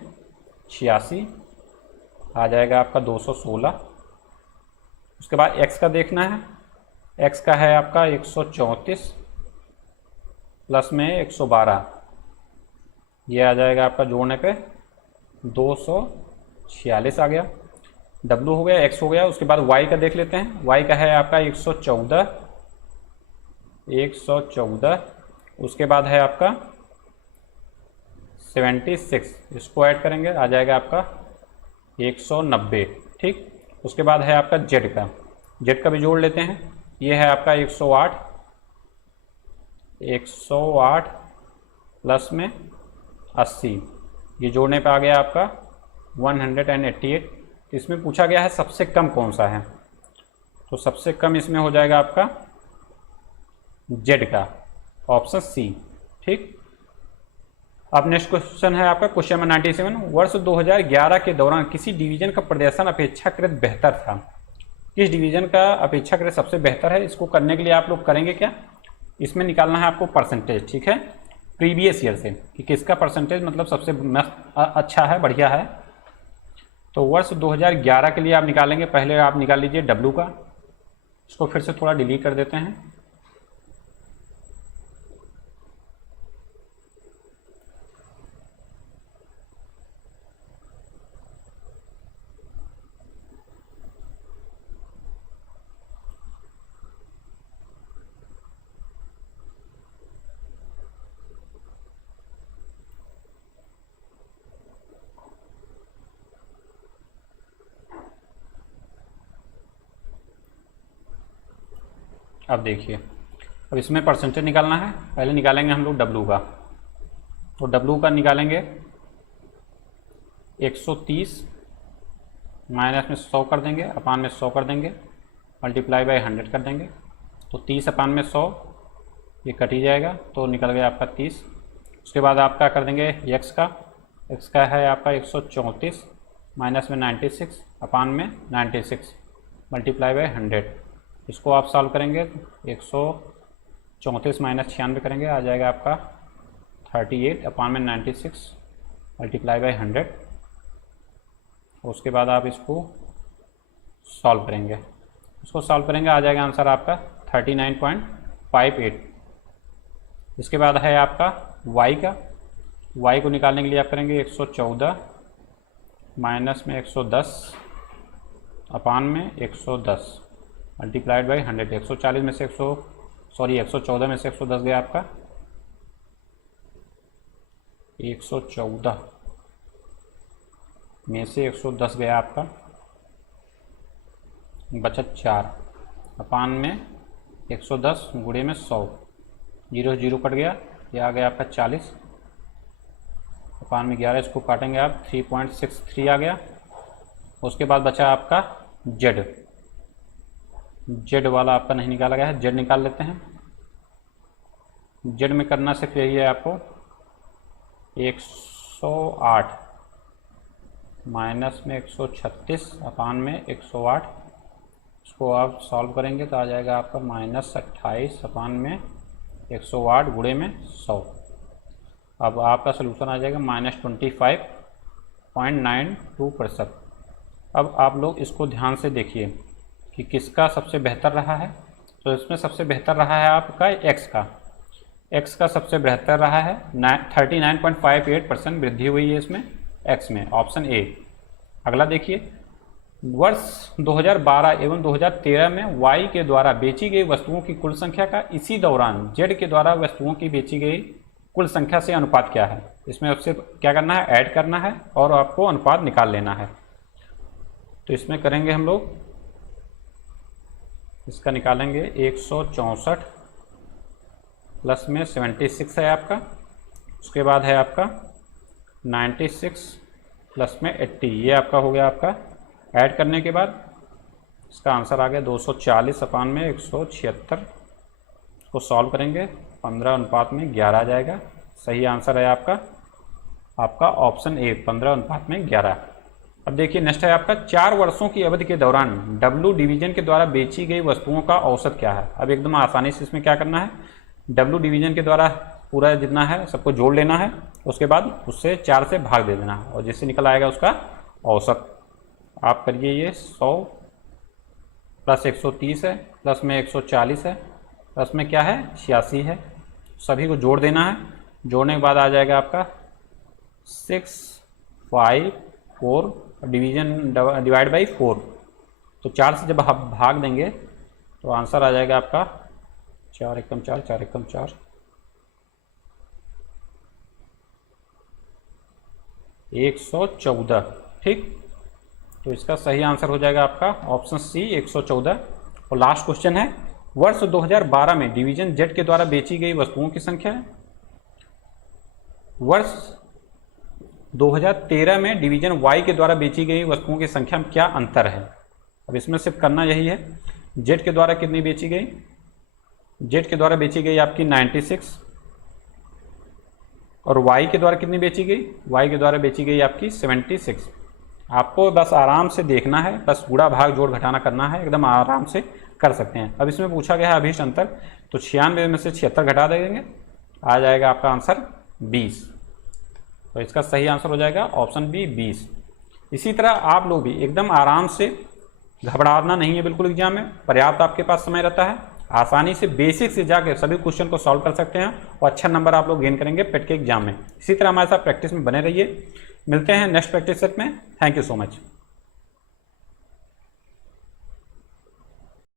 86 आ जाएगा आपका 216। उसके बाद X का देखना है, X का है आपका 134 प्लस में 112, ये आ जाएगा आपका जोड़ने पे 246 आ गया। W हो गया, X हो गया। उसके बाद Y का देख लेते हैं। Y का है आपका 114, उसके बाद है आपका 76, इसको ऐड करेंगे, आ जाएगा आपका 190। ठीक, उसके बाद है आपका Z का भी जोड़ लेते हैं। ये है आपका 108 प्लस में 80, ये जोड़ने पे आ गया आपका 188। इसमें पूछा गया है सबसे कम कौन सा है, तो सबसे कम इसमें हो जाएगा आपका Z का, ऑप्शन सी। ठीक, अब नेक्स्ट क्वेश्चन है आपका क्वेश्चन नंबर 97। वर्ष 2011 के दौरान किसी डिवीजन का प्रदर्शन अपेक्षाकृत बेहतर था? किस डिवीजन का अपेक्षाकृत सबसे बेहतर है? इसको करने के लिए आप लोग करेंगे क्या, इसमें निकालना है आपको परसेंटेज। ठीक है, प्रीवियस ईयर से कि किसका परसेंटेज मतलब सबसे अच्छा है, बढ़िया है। तो वर्ष 2011 के लिए आप निकालेंगे, पहले आप निकाल लीजिए W का, इसको फिर से थोड़ा डिलीट कर देते हैं। अब देखिए, अब इसमें परसेंटेज निकालना है। पहले निकालेंगे हम लोग डब्लू का, तो डब्लू का निकालेंगे 130 माइनस में 100 कर देंगे, अपान में 100 कर देंगे, मल्टीप्लाई बाय 100 कर देंगे। तो 30 अपान में 100 ये कट ही जाएगा, तो निकल गया आपका 30। उसके बाद आप क्या कर देंगे एक्स का है आपका 134 माइनस में 96 अपान में 96 मल्टीप्लाई बाय 100। इसको आप सॉल्व करेंगे 134 माइनस 96 करेंगे, आ जाएगा आपका 38 अपान में 96 मल्टीप्लाई बाय 100। उसके बाद आप इसको सॉल्व करेंगे, आ जाएगा आंसर आपका 39.58। इसके बाद है आपका y को निकालने के लिए आप करेंगे 114 माइनस में 110 अपान में 110 मल्टीप्लाइड बाई 100। 140 में से 114 में से 110 गया आपका 114 में से 110 गया आपका, बचत 4 अपान में 110 गुणे में 100, 0 0 कट गया, यह आ गया आपका 40 अपान में 11। इसको काटेंगे आप 3.63 आ गया। उसके बाद बचा आपका जेड वाला आपका नहीं निकाला गया है, जेड निकाल लेते हैं। जेड में करना सिर्फ यही है आपको 108 माइनस में 136 अपान में 108। इसको आप सॉल्व करेंगे तो आ जाएगा आपका -28 अपान में 108 गुणे में 100। अब आपका सलूशन आ जाएगा -25.92%। अब आप लोग इसको ध्यान से देखिए कि किसका सबसे बेहतर रहा है। तो इसमें सबसे बेहतर रहा है आपका एक्स का सबसे बेहतर रहा है, 39.58% वृद्धि हुई है इसमें एक्स में, ऑप्शन ए। अगला देखिए, वर्ष 2012 एवं 2013 में वाई के द्वारा बेची गई वस्तुओं की कुल संख्या का इसी दौरान जेड के द्वारा वस्तुओं की बेची गई कुल संख्या से अनुपात क्या है। इसमें आपसे क्या करना है, ऐड करना है और आपको अनुपात निकाल लेना है। तो इसमें करेंगे हम लोग, इसका निकालेंगे 164 प्लस में 76 है आपका। उसके बाद है आपका 96 प्लस में 80, ये आपका हो गया आपका। ऐड करने के बाद इसका आंसर आ गया 240 अपान में 176। इसको सॉल्व करेंगे 15 अनुपात में 11 आ जाएगा। सही आंसर है आपका ऑप्शन ए, 15 अनुपात में 11। अब देखिए नेक्स्ट है आपका 4 वर्षों की अवधि के दौरान डब्ल्यू डिवीजन के द्वारा बेची गई वस्तुओं का औसत क्या है। अब एकदम आसानी से इसमें क्या करना है, डब्ल्यू डिवीजन के द्वारा पूरा जितना है सबको जोड़ लेना है, उसके बाद उससे 4 से भाग दे देना है और जिससे निकल आएगा उसका औसत। आप करिए ये 100 प्लस 130 है, प्लस में 140 है, प्लस में क्या है 86 है, सभी को जोड़ देना है। जोड़ने के बाद आ जाएगा आपका 654 डिवीजन डिवाइड बाई 4। तो 4 से जब आप भाग देंगे तो आंसर आ जाएगा आपका 4 एकम 4, 4 एकम 4, 114। ठीक, तो इसका सही आंसर हो जाएगा आपका ऑप्शन सी 114। और लास्ट क्वेश्चन है, वर्ष 2012 में डिवीजन जेड के द्वारा बेची गई वस्तुओं की संख्या है। वर्ष 2013 में डिवीजन वाई के द्वारा बेची गई वस्तुओं की संख्या में क्या अंतर है। अब इसमें सिर्फ करना यही है, जेड के द्वारा कितनी बेची गई, जेड के द्वारा बेची गई आपकी 96 और वाई के द्वारा कितनी बेची गई, वाई के द्वारा बेची गई आपकी 76। आपको बस आराम से देखना है, बस गुणा भाग जोड़ घटाना करना है, एकदम आराम से कर सकते हैं। अब इसमें पूछा गया है अभीष्ट अंतर, तो 96 में से 76 घटा देंगे, आ जाएगा आपका आंसर 20। तो इसका सही आंसर हो जाएगा ऑप्शन बी 20। इसी तरह आप लोग भी एकदम आराम से घबराना नहीं है बिल्कुल, एग्जाम में पर्याप्त आपके पास समय रहता है, आसानी से बेसिक से जाकर सभी क्वेश्चन को सॉल्व कर सकते हैं और अच्छा नंबर आप लोग गेन करेंगे पेट के एग्जाम में। इसी तरह हमारे साथ प्रैक्टिस में बने रहिए। मिलते हैं नेक्स्ट प्रैक्टिस सेट में। Thank you so much.